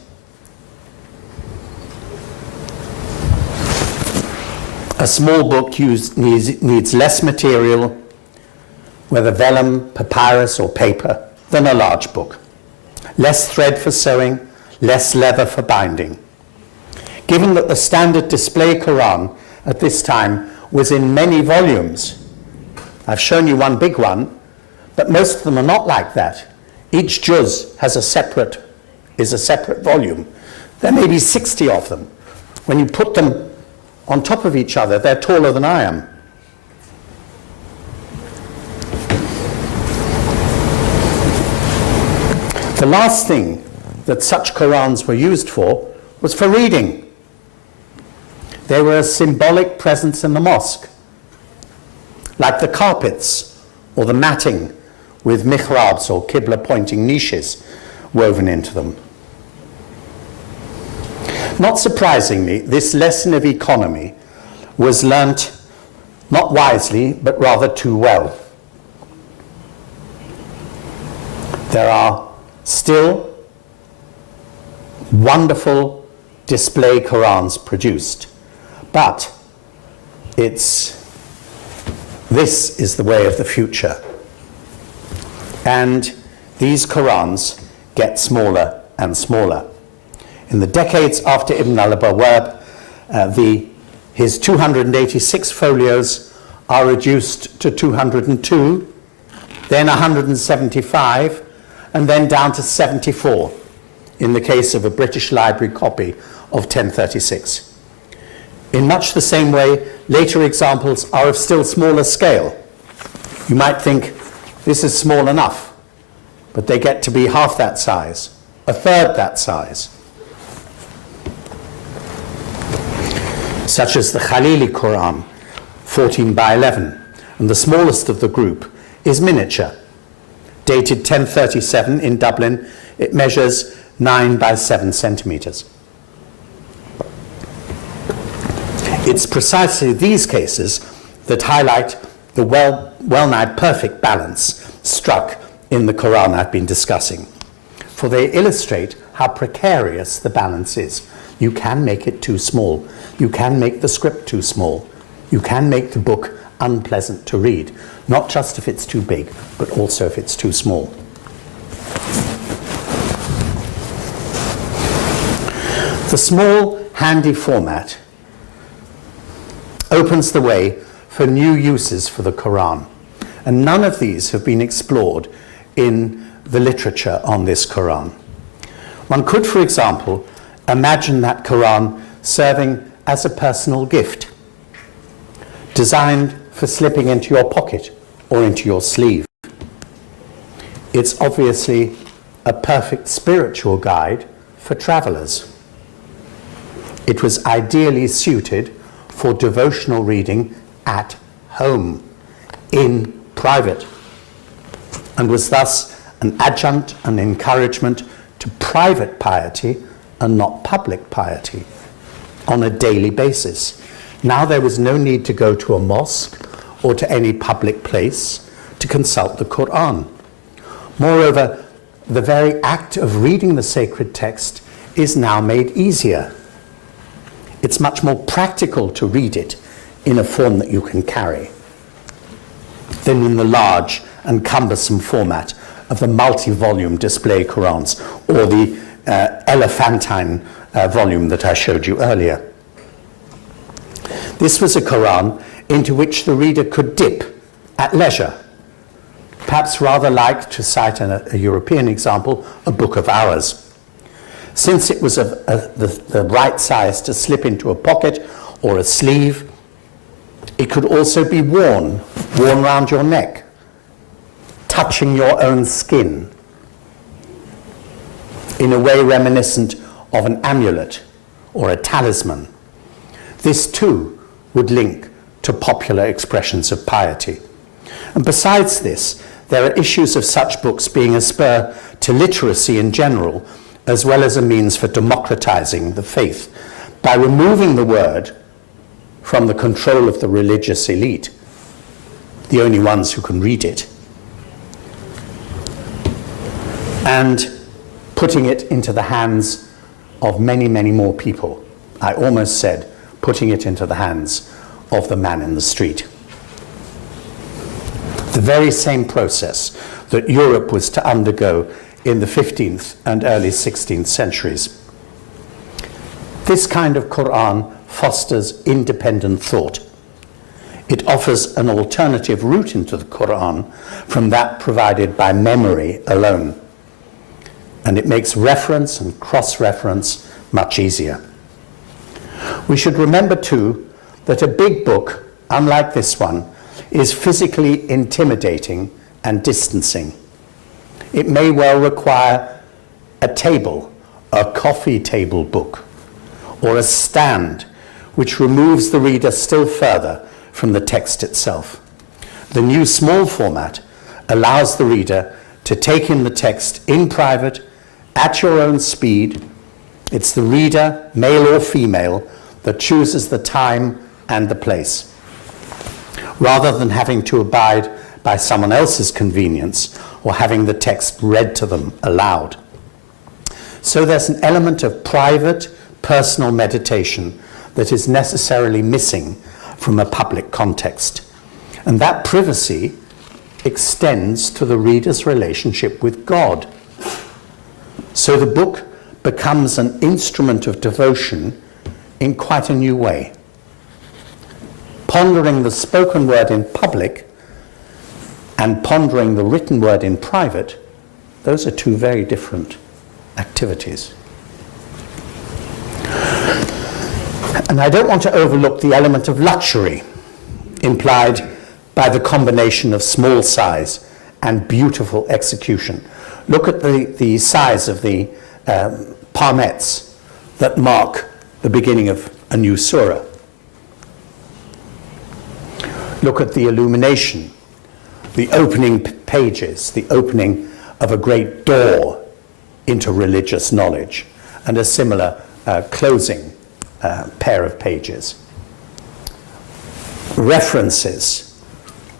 a small book needs less material, whether vellum, papyrus, or paper, than a large book. Less thread for sewing, less leather for binding. Given that the standard display Quran at this time was in many volumes, I've shown you one big one, but most of them are not like that. Each juz is a separate volume. There may be 60 of them. When you put them on top of each other, they're taller than I am. The last thing that such Qurans were used for was for reading. They were a symbolic presence in the mosque, like the carpets or the matting with mihrabs or qibla-pointing niches woven into them. Not surprisingly, this lesson of economy was learnt not wisely, but rather too well. There are still wonderful display Qurans produced, but this is the way of the future. And these Qurans get smaller and smaller. In the decades after Ibn al-Bawab, his 286 folios are reduced to 202, then 175, and then down to 74, in the case of a British Library copy of 1036. In much the same way, later examples are of still smaller scale. You might think, this is small enough, but they get to be half that size, a third that size. Such as the Khalili Quran, 14 by 11, and the smallest of the group is miniature. Dated 1037 in Dublin, it measures 9 by 7 centimeters. It's precisely these cases that highlight the well-nigh perfect balance struck in the Quran I've been discussing, for they illustrate how precarious the balance is. You can make it too small. You can make the script too small. You can make the book unpleasant to read, not just if it's too big, but also if it's too small. The small, handy format opens the way for new uses for the Quran, and none of these have been explored in the literature on this Quran. One could, for example, imagine that Quran serving as a personal gift, designed for slipping into your pocket or into your sleeve. It's obviously a perfect spiritual guide for travelers. It was ideally suited for devotional reading at home, in private, and was thus an adjunct and encouragement to private piety and not public piety on a daily basis. Now there was no need to go to a mosque or to any public place to consult the Quran. Moreover, the very act of reading the sacred text is now made easier. It's much more practical to read it in a form that you can carry than in the large and cumbersome format of the multi-volume display Qurans or the elephantine volume that I showed you earlier. This was a Quran into which the reader could dip at leisure, perhaps rather like, to cite a European example, a book of hours. Since it was the right size to slip into a pocket or a sleeve, it could also be worn round your neck, touching your own skin, in a way reminiscent of an amulet or a talisman. This too would link to popular expressions of piety. And besides this, there are issues of such books being a spur to literacy in general, as well as a means for democratizing the faith by removing the word from the control of the religious elite, the only ones who can read it, and putting it into the hands of many, many more people. I almost said putting it into the hands of the man in the street. The very same process that Europe was to undergo in the 15th and early 16th centuries. This kind of Quran fosters independent thought. It offers an alternative route into the Quran from that provided by memory alone. And it makes reference and cross-reference much easier. We should remember too that a big book, unlike this one, is physically intimidating and distancing. It may well require a table, a coffee table book, or a stand which removes the reader still further from the text itself. The new small format allows the reader to take in the text in private, at your own speed. It's the reader, male or female, that chooses the time and the place, rather than having to abide by someone else's convenience or having the text read to them aloud. So there's an element of private, personal meditation that is necessarily missing from a public context. And that privacy extends to the reader's relationship with God. So the book becomes an instrument of devotion in quite a new way. Pondering the spoken word in public and pondering the written word in private, those are two very different activities. And I don't want to overlook the element of luxury implied by the combination of small size and beautiful execution. Look at the size of the palmettes that mark the beginning of a new surah. Look at the illumination, the opening pages, the opening of a great door into religious knowledge, and a similar closing pair of pages. References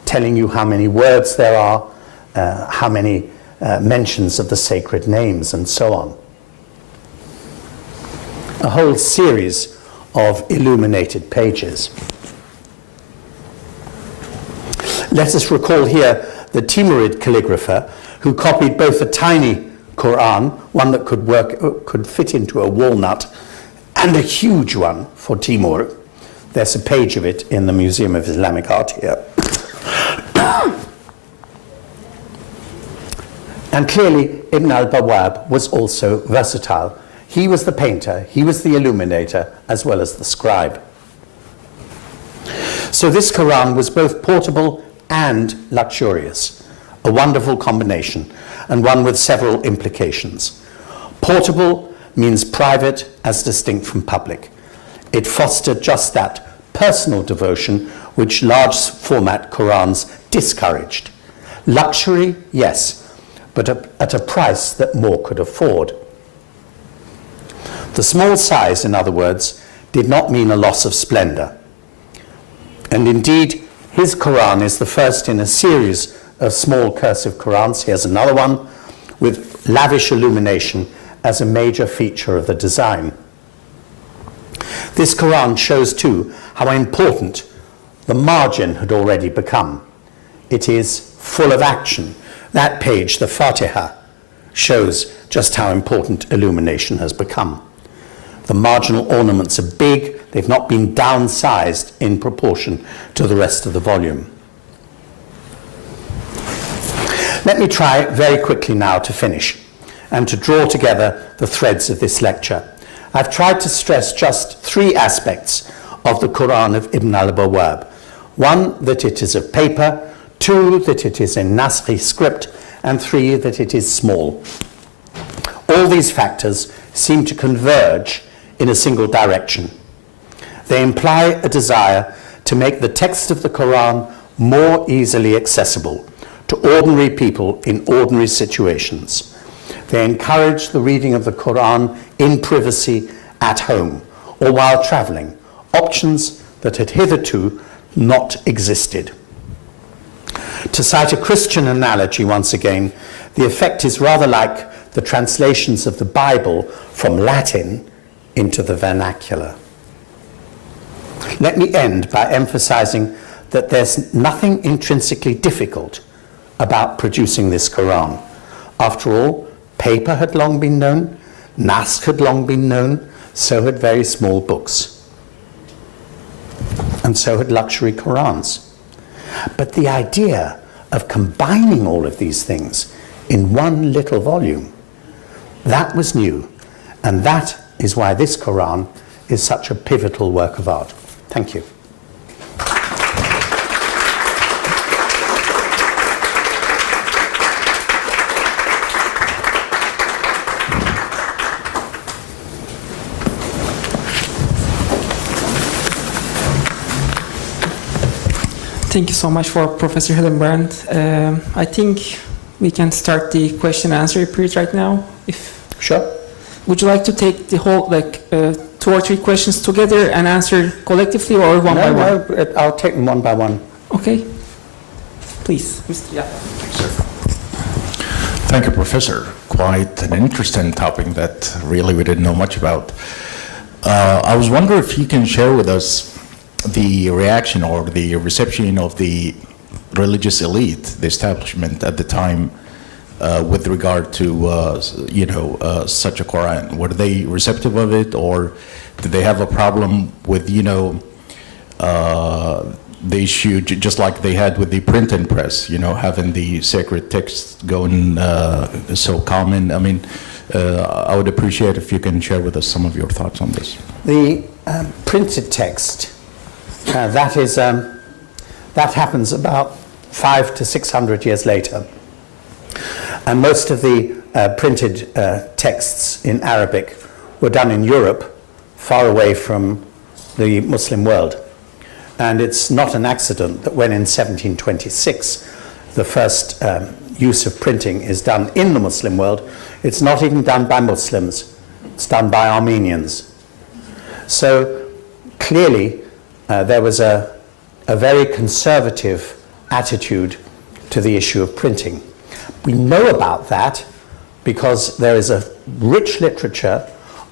telling you how many words there are, how many mentions of the sacred names, and so on. A whole series of illuminated pages. Let us recall here the Timurid calligrapher who copied both a tiny Quran, one that could fit into a walnut, and a huge one for Timur. There's a page of it in the Museum of Islamic Art here. And clearly, Ibn al-Bawab was also versatile. He was the painter, he was the illuminator, as well as the scribe. So this Quran was both portable and luxurious, a wonderful combination, and one with several implications. Portable means private as distinct from public. It fostered just that personal devotion which large format Qurans discouraged. Luxury, yes, but at a price that more could afford. The small size, in other words, did not mean a loss of splendor. And indeed, his Quran is the first in a series of small cursive Qurans. Here's another one with lavish illumination as a major feature of the design. This Quran shows too how important the margin had already become. It is full of action. That page, the Fatiha, shows just how important illumination has become. The marginal ornaments are big. They've not been downsized in proportion to the rest of the volume. Let me try very quickly now to finish and to draw together the threads of this lecture. I've tried to stress just three aspects of the Quran of Ibn al-Bawab. One, that it is of paper. Two, that it is in Nasri script. And three, that it is small. All these factors seem to converge in a single direction. They imply a desire to make the text of the Quran more easily accessible to ordinary people in ordinary situations. They encourage the reading of the Quran in privacy at home or while traveling, options that had hitherto not existed. To cite a Christian analogy once again, the effect is rather like the translations of the Bible from Latin into the vernacular. Let me end by emphasizing that there's nothing intrinsically difficult about producing this Quran. After all, paper had long been known, Naskh had long been known, so had very small books. And so had luxury Qurans. But the idea of combining all of these things in one little volume, that was new. And that is why this Quran is such a pivotal work of art. Thank you. Thank you so much for Professor Hillenbrand. I think we can start the question and answer period right now. Sure. Would you like to take the whole, 2 or 3 questions together and answer collectively or one by one? No, I'll take them one by one. Okay. Please, Mr. Yeah. Thank you, Professor. Quite an interesting topic that really we didn't know much about. I was wondering if you can share with us the reaction or the reception of the religious elite, the establishment at the time, with regard to such a Quran. Were they receptive of it, or did they have a problem with the issue, just like they had with the printing press, having the sacred text going so common? I mean, I would appreciate if you can share with us some of your thoughts on this. The printed text, that happens about 500 to 600 years later. And most of the printed texts in Arabic were done in Europe, far away from the Muslim world. And it's not an accident that when in 1726 the first use of printing is done in the Muslim world, it's not even done by Muslims, it's done by Armenians. So clearly there was a very conservative attitude to the issue of printing. We know about that because there is a rich literature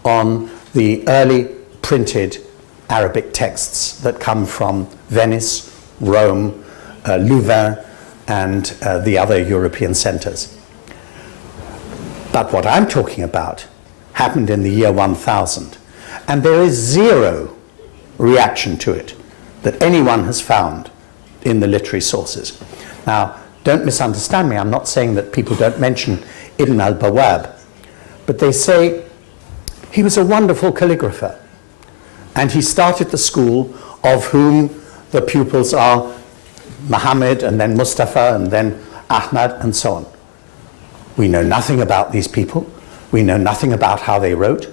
on the early printed Arabic texts that come from Venice, Rome, Louvain, and the other European centers. But what I'm talking about happened in the year 1000, and there is zero reaction to it that anyone has found in the literary sources. Now, don't misunderstand me, I'm not saying that people don't mention Ibn al-Bawab, but they say he was a wonderful calligrapher, and he started the school of whom the pupils are Muhammad and then Mustafa and then Ahmad and so on. We know nothing about these people. We know nothing about how they wrote.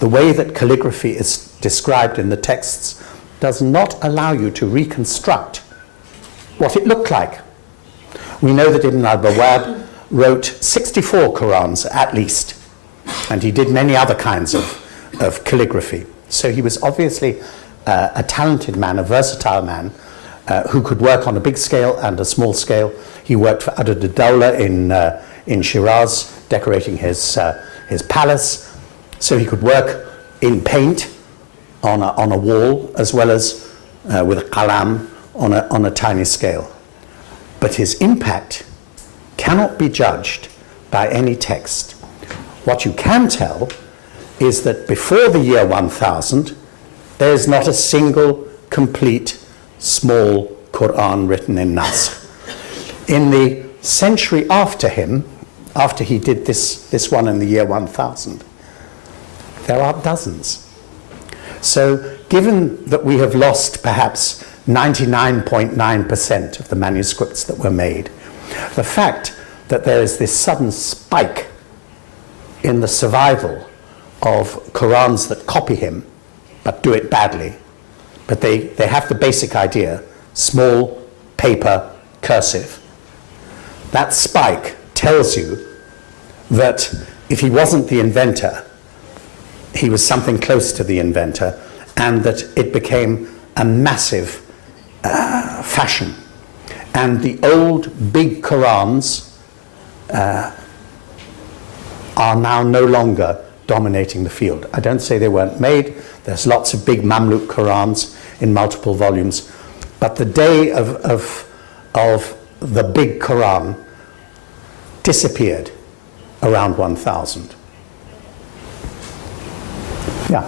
The way that calligraphy is described in the texts does not allow you to reconstruct what it looked like. We know that Ibn al-Bawab wrote 64 Qurans at least, and he did many other kinds of calligraphy. So he was obviously a talented man, a versatile man, who could work on a big scale and a small scale. He worked for Adad al-Dawla in Shiraz, decorating his palace. So he could work in paint on a wall, as well as with qalam on a tiny scale. But his impact cannot be judged by any text. What you can tell is that before the year 1000, there is not a single complete small Quran written in Nasr. In the century after him, after he did this one in the year 1000, there are dozens. So given that we have lost perhaps 99.9% of the manuscripts that were made, the fact that there is this sudden spike in the survival of Qurans that copy him but do it badly, but they have the basic idea, small, paper, cursive. That spike tells you that if he wasn't the inventor, he was something close to the inventor, and that it became a massive fashion. And the old big Qurans are now no longer dominating the field. I don't say they weren't made. There's lots of big Mamluk Qurans in multiple volumes. But the day of the big Quran disappeared around 1000. Yeah.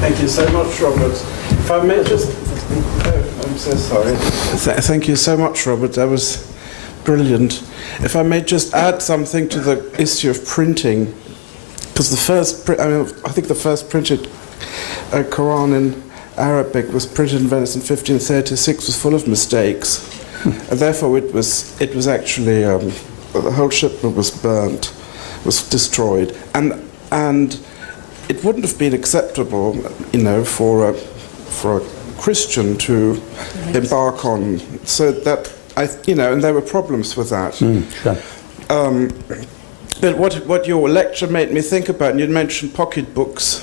Thank you so much, Robert. If I may just... I'm so sorry. Thank you so much, Robert. That was brilliant. If I may just add something to the issue of printing, because I think the first printed Quran in Arabic was printed in Venice in 1536, was full of mistakes, and therefore it was actually the whole shipment was burnt, was destroyed, and it wouldn't have been acceptable, for a Christian to embark on. So that and there were problems with that. Sure. But what your lecture made me think about, and you mentioned pocket books.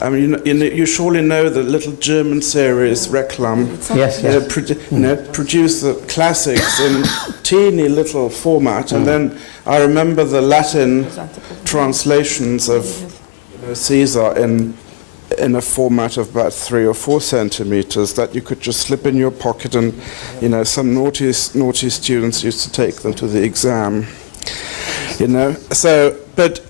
I mean, you surely know the little German series Reklam. Yes. Produce the classics in teeny little format, and then I remember the Latin translations of Caesar in a format of about 3 or 4 centimeters that you could just slip in your pocket, and some naughty students used to take them to the exam. So, but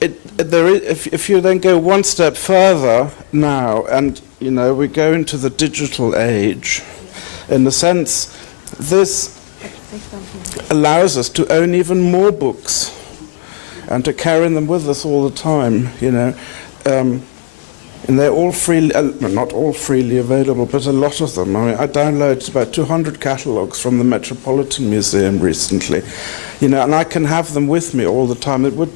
if you then go one step further now, and we go into the digital age, in a sense, this allows us to own even more books and to carry them with us all the time. And they're all freely, not all freely available, but a lot of them. I mean, I downloaded about 200 catalogues from the Metropolitan Museum recently, and I can have them with me all the time. It would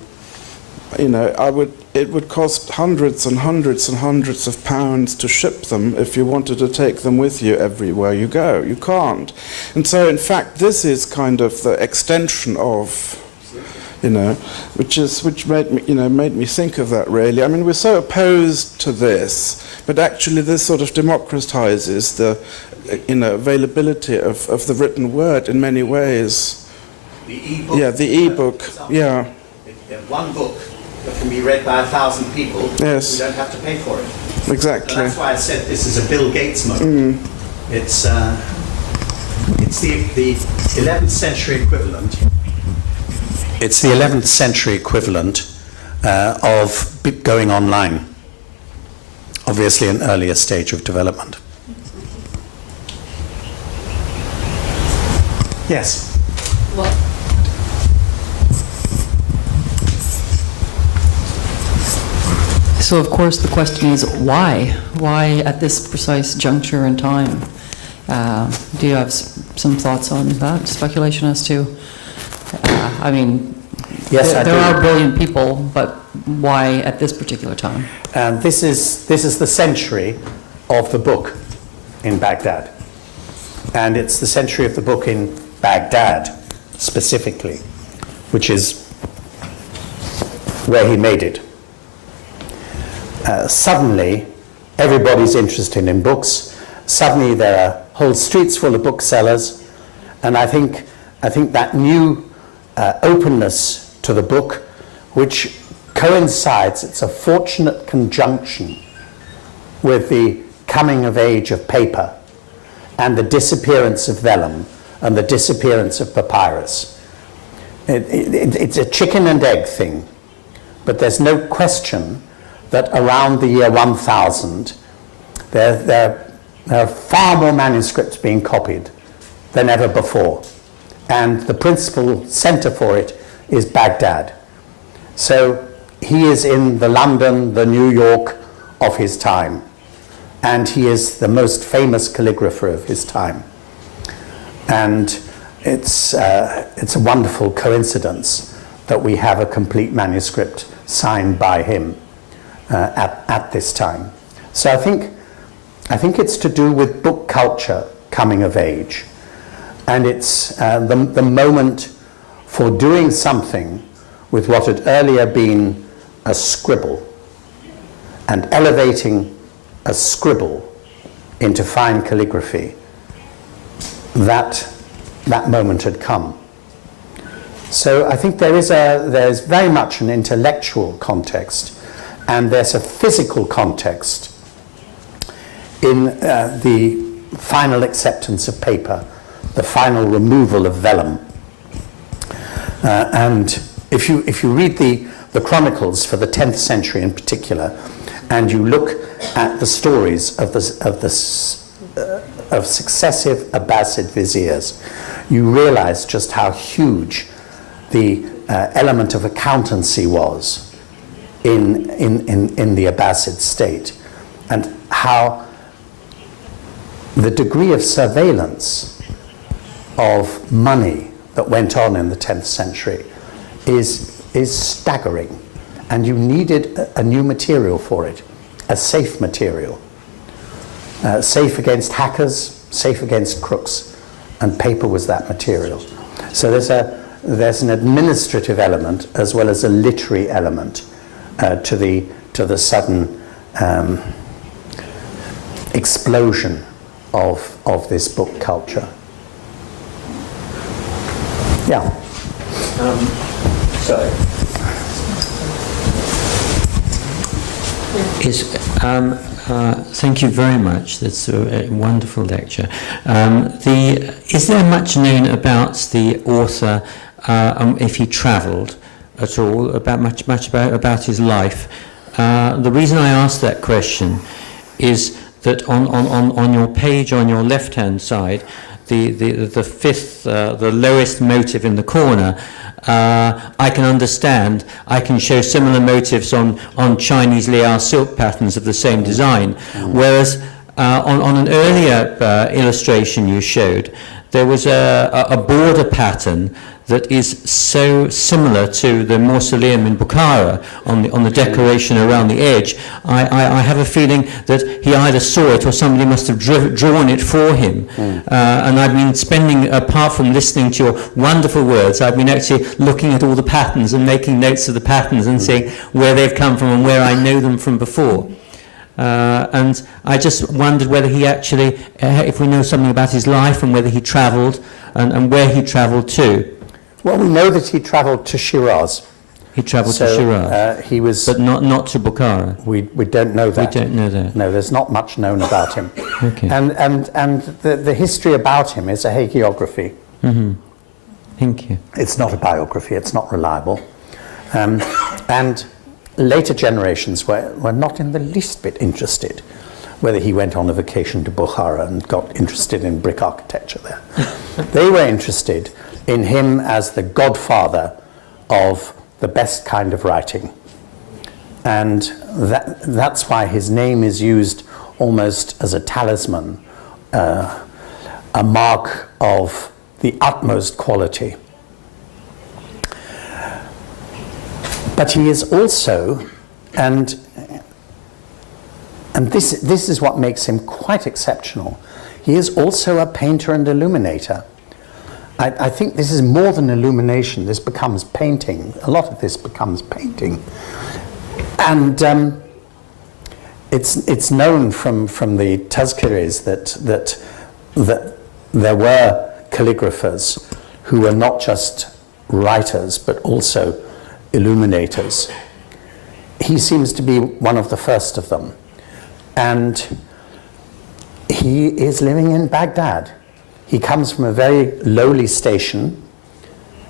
cost hundreds and hundreds and hundreds of pounds to ship them if you wanted to take them with you everywhere you go. You can't. And so, in fact, this is kind of the extension of, which made me think of that, really. I mean, we're so opposed to this, but actually this sort of democratizes the availability of the written word in many ways. The e-book. Yeah, the e-book. Yeah. One book that can be read by 1,000 people. Yes. You don't have to pay for it. Exactly. So that's why I said this is a Bill Gates moment. It's the 11th century equivalent. It's the 11th century equivalent of going online. Obviously an earlier stage of development. Yes. Well, So of course the question is why? Why at this precise juncture in time? Do you have some thoughts on that? Speculation as to, I mean, Yes, I there do. are brilliant people, but why at this particular time? This is the century of the book in Baghdad. And it's the century of the book in Baghdad, specifically, which is where he made it. Suddenly, everybody's interested in books. Suddenly, there are whole streets full of booksellers. And I think that new openness to the book, which coincides, it's a fortunate conjunction with the coming of age of paper and the disappearance of vellum and the disappearance of papyrus. It's a chicken and egg thing, but there's no question that around the year 1000 there are far more manuscripts being copied than ever before, and the principal center for it is Baghdad. So he is in the London, the New York of his time, and he is the most famous calligrapher of his time. And it's a wonderful coincidence that we have a complete manuscript signed by him at this time. So I think it's to do with book culture coming of age, and it's the moment for doing something with what had earlier been a scribble and elevating a scribble into fine calligraphy. That moment had come. So I think there's very much an intellectual context, and there's a physical context in the final acceptance of paper, the final removal of vellum. And if you read the chronicles for the 10th century in particular, and you look at the stories of successive Abbasid viziers, you realize just how huge the element of accountancy was in the Abbasid state, and how the degree of surveillance of money that went on in the 10th century is staggering, and you needed a new material for it, a safe material, safe against hackers, safe against crooks, and paper was that material. So there's an administrative element as well as a literary element to the sudden explosion of this book culture. Yeah. Sorry. Thank you very much. That's a wonderful lecture. Is there much known about the author, if he travelled at all, about his life? The reason I ask that question is that on your page on your left-hand side, the fifth, the lowest motive in the corner, I can understand. I can show similar motives on Chinese Liao silk patterns of the same design, whereas on an earlier illustration you showed, there was a border pattern that is so similar to the mausoleum in Bukhara on the decoration around the edge. I have a feeling that he either saw it or somebody must have drawn it for him. And I've been spending, apart from listening to your wonderful words, I've been actually looking at all the patterns and making notes of the patterns and seeing where they've come from and where I know them from before. And I just wondered whether he actually, if we know something about his life and whether he travelled and where he travelled to. Well, we know that he travelled to Shiraz. He travelled to Shiraz. He was, but not to Bukhara. We don't know that. We don't know that. No, there's not much known about him. Okay. And the history about him is a hagiography. Mm-hmm. Thank you. It's not a biography. It's not reliable. And later generations were not in the least bit interested whether he went on a vacation to Bukhara and got interested in brick architecture there. They were interested in him as the godfather of the best kind of writing. And that's why his name is used almost as a talisman, a mark of the utmost quality. But he is also, and this is what makes him quite exceptional, he is also a painter and illuminator. I think this is more than illumination, this becomes painting. A lot of this becomes painting. And it's known from the Tazkiris that there were calligraphers who were not just writers but also illuminators. He seems to be one of the first of them. And he is living in Baghdad. He comes from a very lowly station.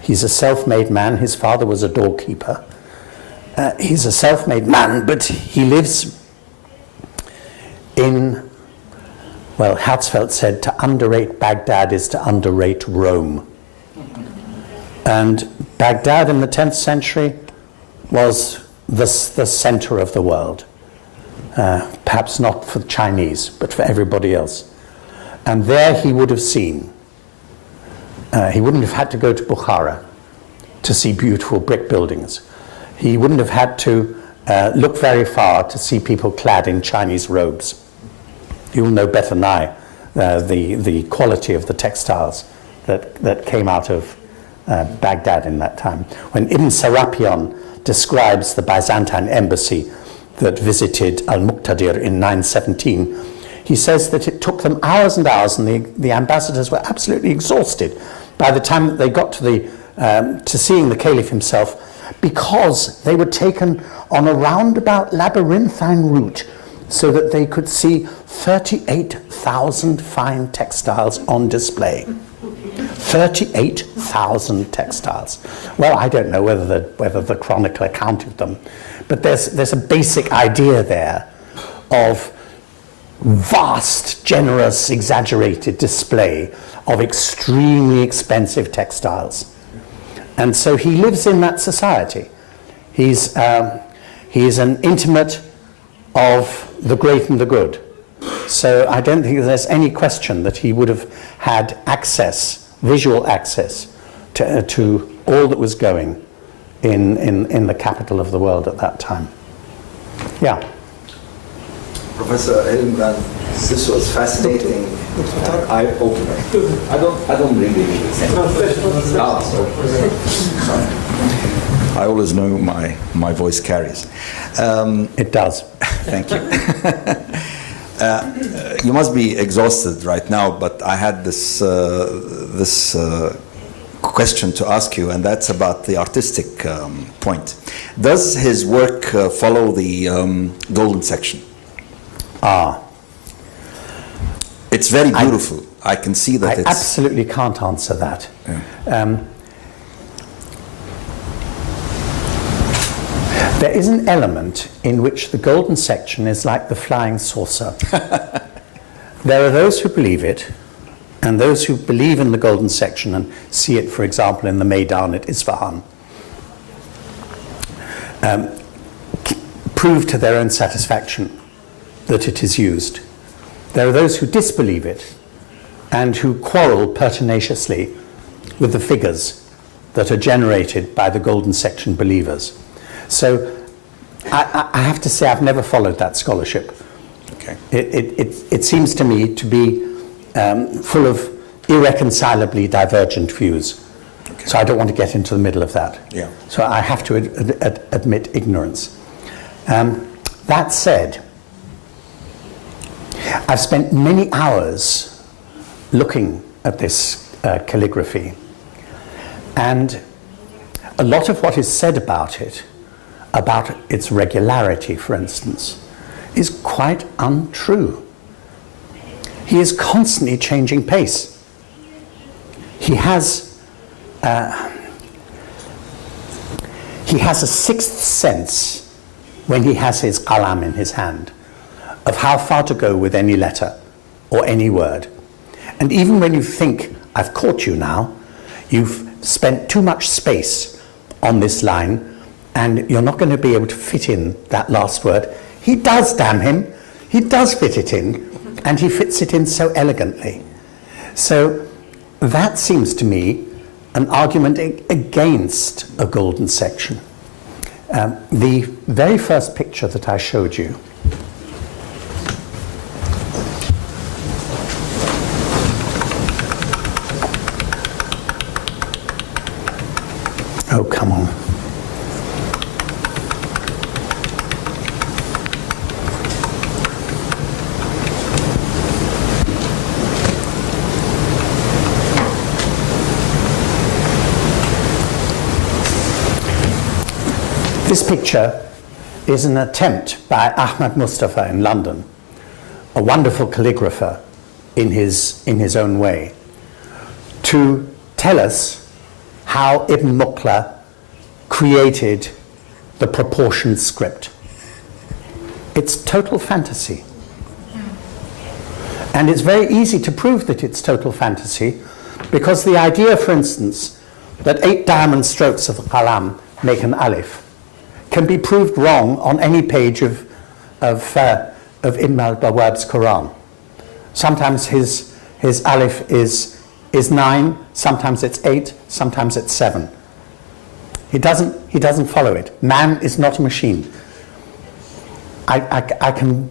He's a self-made man. His father was a doorkeeper. He's a self-made man, but he lives in, well, Herzfeld said, to underrate Baghdad is to underrate Rome. And Baghdad in the 10th century was the center of the world. Perhaps not for the Chinese, but for everybody else. And there he would have seen, he wouldn't have had to go to Bukhara to see beautiful brick buildings. He wouldn't have had to look very far to see people clad in Chinese robes. You'll know better than I the quality of the textiles that came out of Baghdad in that time. When Ibn Serapion describes the Byzantine embassy that visited Al-Muqtadir in 917, he says that it took them hours and hours, and the ambassadors were absolutely exhausted by the time that they got to seeing the caliph himself, because they were taken on a roundabout labyrinthine route so that they could see 38,000 fine textiles on display. 38,000 textiles. Well, I don't know whether the chronicler counted them, but there's a basic idea there of vast, generous, exaggerated display of extremely expensive textiles. And so he lives in that society. He's an intimate of the great and the good. So I don't think there's any question that he would have had access, visual access, to all that was going in the capital of the world at that time. Yeah. Professor Hillenbrand, this was fascinating. Eye-opener. I don't really understand. I always know my voice carries. It does. Thank you. You must be exhausted right now, but I had this question to ask you, and that's about the artistic point. Does his work follow the golden section? It's very beautiful. I can see that I absolutely can't answer that. Yeah. There is an element in which the golden section is like the flying saucer. There are those who believe it, and those who believe in the golden section and see it, for example, in the Maidan at Isfahan, prove to their own satisfaction that it is used. There are those who disbelieve it and who quarrel pertinaciously with the figures that are generated by the golden section believers. So I have to say I've never followed that scholarship. Okay. It seems to me to be full of irreconcilably divergent views. Okay. So I don't want to get into the middle of that. Yeah. So I have to admit ignorance. That said, I've spent many hours looking at this calligraphy, and a lot of what is said about it, about its regularity, for instance, is quite untrue. He is constantly changing pace. He has a sixth sense when he has his qalam in his hand of how far to go with any letter or any word. And even when you think, I've caught you now, you've spent too much space on this line, and you're not going to be able to fit in that last word. He does, damn him. He does fit it in, and he fits it in so elegantly. So that seems to me an argument against a golden section. The very first picture that I showed you, oh, come on. This picture is an attempt by Ahmad Mustafa in London, a wonderful calligrapher in his own way, to tell us how Ibn Muqla created the proportioned script. It's total fantasy. And it's very easy to prove that it's total fantasy, because the idea, for instance, that 8 diamond strokes of the qalam make an alif can be proved wrong on any page of Ibn al-Bawab's Quran. Sometimes his alif is 9, sometimes it's 8, sometimes it's 7. He doesn't follow it. Man is not a machine. I can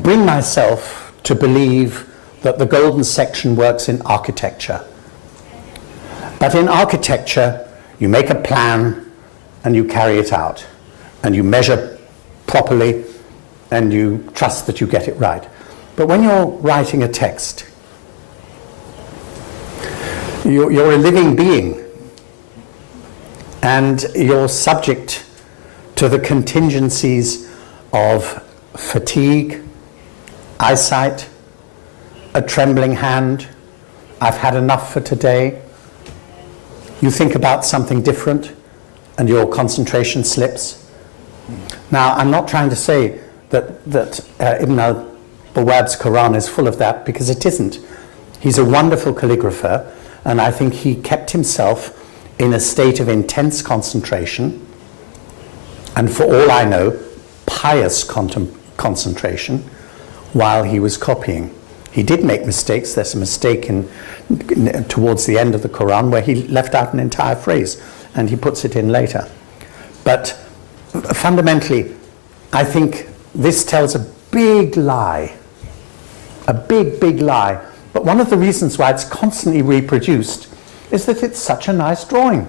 bring myself to believe that the golden section works in architecture. But in architecture, you make a plan and you carry it out, and you measure properly, and you trust that you get it right. But when you're writing a text, you're a living being, and you're subject to the contingencies of fatigue, eyesight, a trembling hand, I've had enough for today. You think about something different, and your concentration slips. Now, I'm not trying to say that Ibn al-Bawab's Quran is full of that, because it isn't. He's a wonderful calligrapher, and I think he kept himself in a state of intense concentration, and for all I know, pious concentration, while he was copying. He did make mistakes. There's a mistake towards the end of the Quran where he left out an entire phrase, and he puts it in later. But fundamentally, I think this tells a big lie, a big lie. But one of the reasons why it's constantly reproduced is that it's such a nice drawing.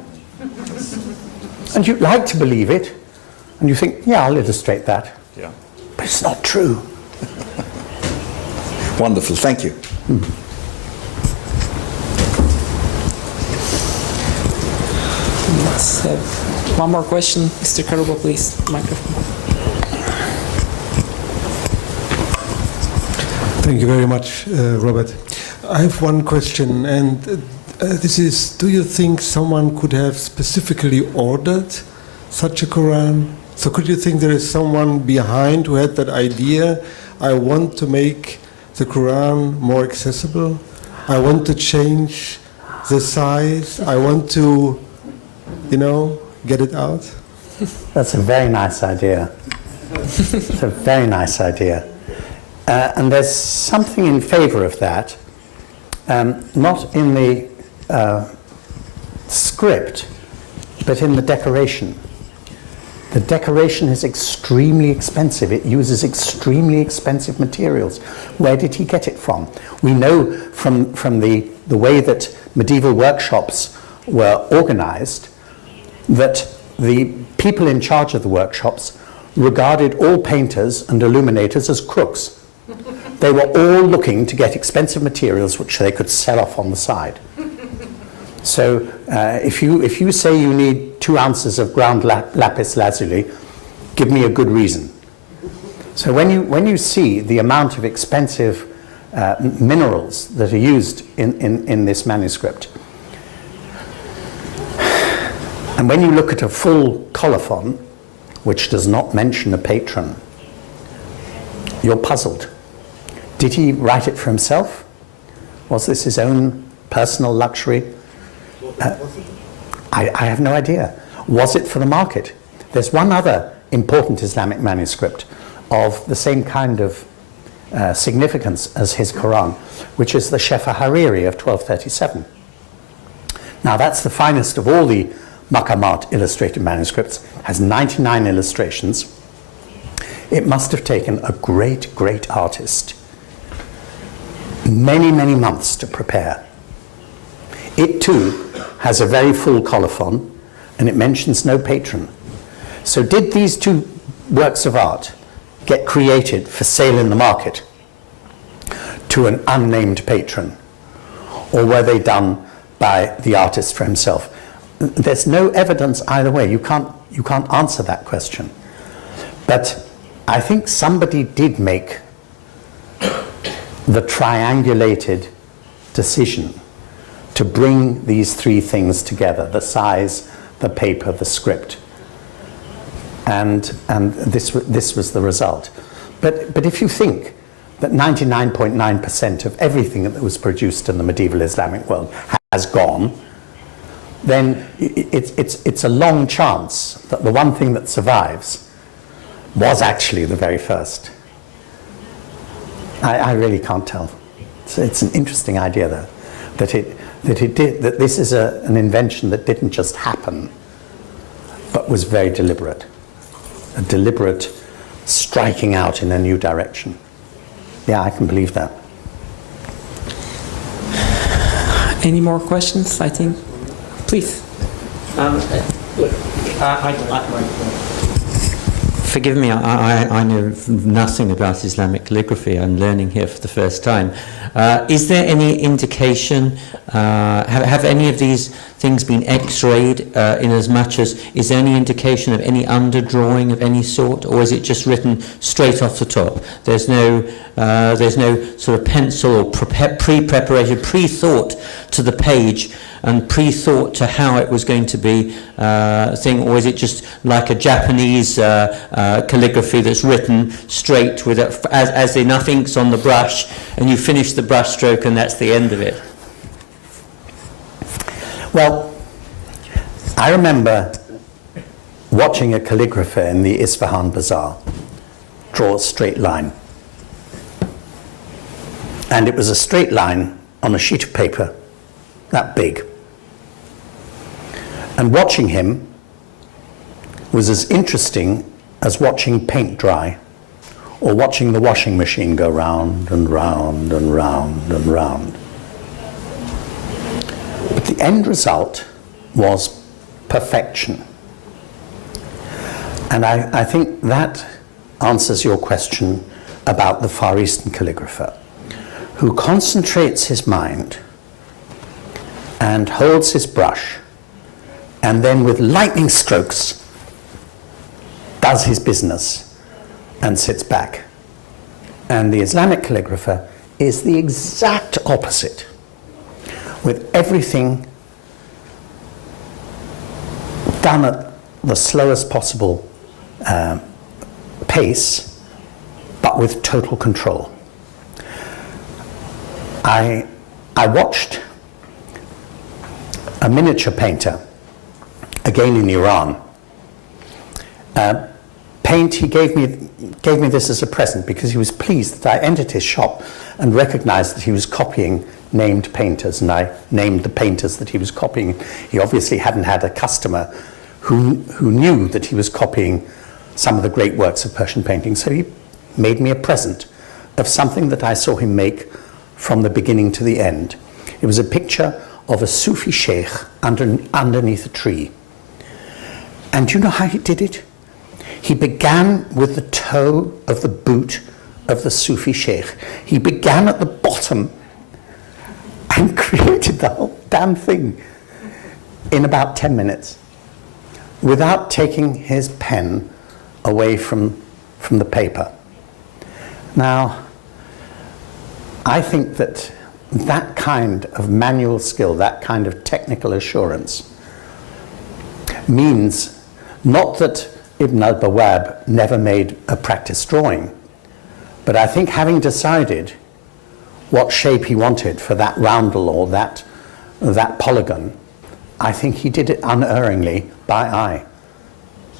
And you like to believe it, and you think, yeah, I'll illustrate that. Yeah. But it's not true. Wonderful, thank you. Let's have one more question. Mr. Karuba, please. Microphone. Thank you very much, Robert. I have one question, and this is, do you think someone could have specifically ordered such a Quran? So could you think there is someone behind who had that idea? I want to make the Quran more accessible. I want to change the size. I want to, get it out. That's a very nice idea. It's a very nice idea. And there's something in favor of that, not in the script, but in the decoration. The decoration is extremely expensive. It uses extremely expensive materials. Where did he get it from? We know from the way that medieval workshops were organized that the people in charge of the workshops regarded all painters and illuminators as crooks. They were all looking to get expensive materials which they could sell off on the side. So if you say you need 2 ounces of ground lapis lazuli, give me a good reason. So when you see the amount of expensive minerals that are used in this manuscript, and when you look at a full colophon, which does not mention a patron, you're puzzled. Did he write it for himself? Was this his own personal luxury? I have no idea. Was it for the market? There's one other important Islamic manuscript of the same kind of significance as his Quran, which is the Shefa Hariri of 1237. Now that's the finest of all the Maqamat illustrated manuscripts, has 99 illustrations. It must have taken a great, great artist many, many months to prepare. It too has a very full colophon, and it mentions no patron. So did these two works of art get created for sale in the market to an unnamed patron, or were they done by the artist for himself? There's no evidence either way. You can't answer that question. But I think somebody did make the triangulated decision to bring these three things together: the size, the paper, the script. And this was the result. But if you think that 99.9% of everything that was produced in the medieval Islamic world has gone, then it's a long chance that the one thing that survives was actually the very first. I really can't tell. It's an interesting idea, though, that this is an invention that didn't just happen, but was very deliberate. A deliberate striking out in a new direction. Yeah, I can believe that. Any more questions, I think? Please. Forgive me, I know nothing about Islamic calligraphy. I'm learning here for the first time. Is there any indication, have any of these things been x-rayed in as much as, is there any indication of any underdrawing of any sort, or is it just written straight off the top? There's no sort of pencil or pre-preparation, pre-thought to the page and pre-thought to how it was going to be thing, or is it just like a Japanese calligraphy that's written straight with as enough ink's on the brush, and you finish the brush stroke and that's the end of it? Well, I remember watching a calligrapher in the Isfahan Bazaar draw a straight line. And it was a straight line on a sheet of paper that big. And watching him was as interesting as watching paint dry, or watching the washing machine go round and round and round and round. But the end result was perfection. And I think that answers your question about the Far Eastern calligrapher, who concentrates his mind and holds his brush, and then with lightning strokes does his business and sits back. And the Islamic calligrapher is the exact opposite, with everything done at the slowest possible pace, but with total control. I watched a miniature painter, again in Iran, paint. He gave me this as a present because he was pleased that I entered his shop and recognized that he was copying named painters, and I named the painters that he was copying. He obviously hadn't had a customer who knew that he was copying some of the great works of Persian painting, so he made me a present of something that I saw him make from the beginning to the end. It was a picture of a Sufi sheikh underneath a tree. And do you know how he did it? He began with the toe of the boot of the Sufi sheikh. He began at the bottom and created the whole damn thing in about 10 minutes without taking his pen away from the paper. Now, I think that that kind of manual skill, that kind of technical assurance, means not that Ibn al-Bawab never made a practice drawing, but I think having decided what shape he wanted for that roundel or that polygon, I think he did it unerringly by eye.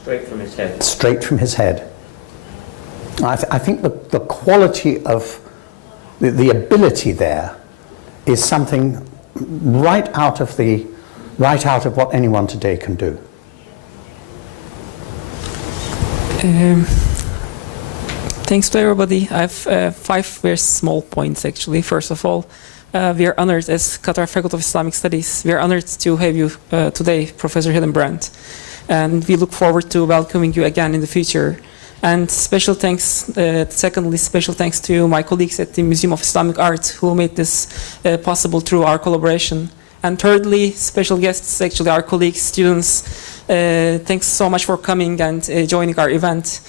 Straight from his head. Straight from his head. I think the quality of the ability there is something right out of what anyone today can do. Thanks to everybody. I have 5 very small points actually. First of all, we are honored as Qatar Faculty of Islamic Studies. We are honored to have you today, Professor Hillenbrand. And we look forward to welcoming you again in the future. And special thanks, secondly, special thanks to my colleagues at the Museum of Islamic Art who made this possible through our collaboration. And thirdly, special guests, actually our colleagues, students, thanks so much for coming and joining our event.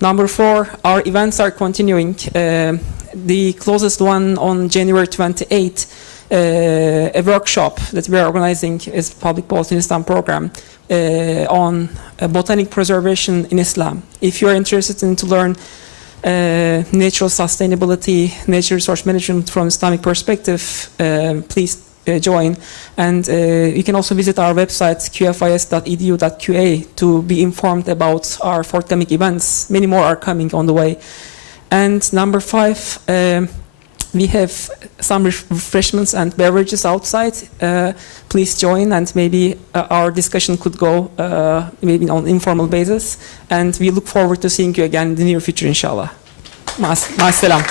Number 4, our events are continuing. The closest one on January 28th, a workshop that we are organizing as Public Policy in Islam program on botanic preservation in Islam. If you are interested in to learn natural sustainability, nature resource management from Islamic perspective, please join. And you can also visit our website qfis.edu.qa to be informed about our forthcoming events. Many more are coming on the way. And number 5, we have some refreshments and beverages outside. Please join, and maybe our discussion could go maybe on informal basis. And we look forward to seeing you again in the near future, inshallah. Ma'as salam.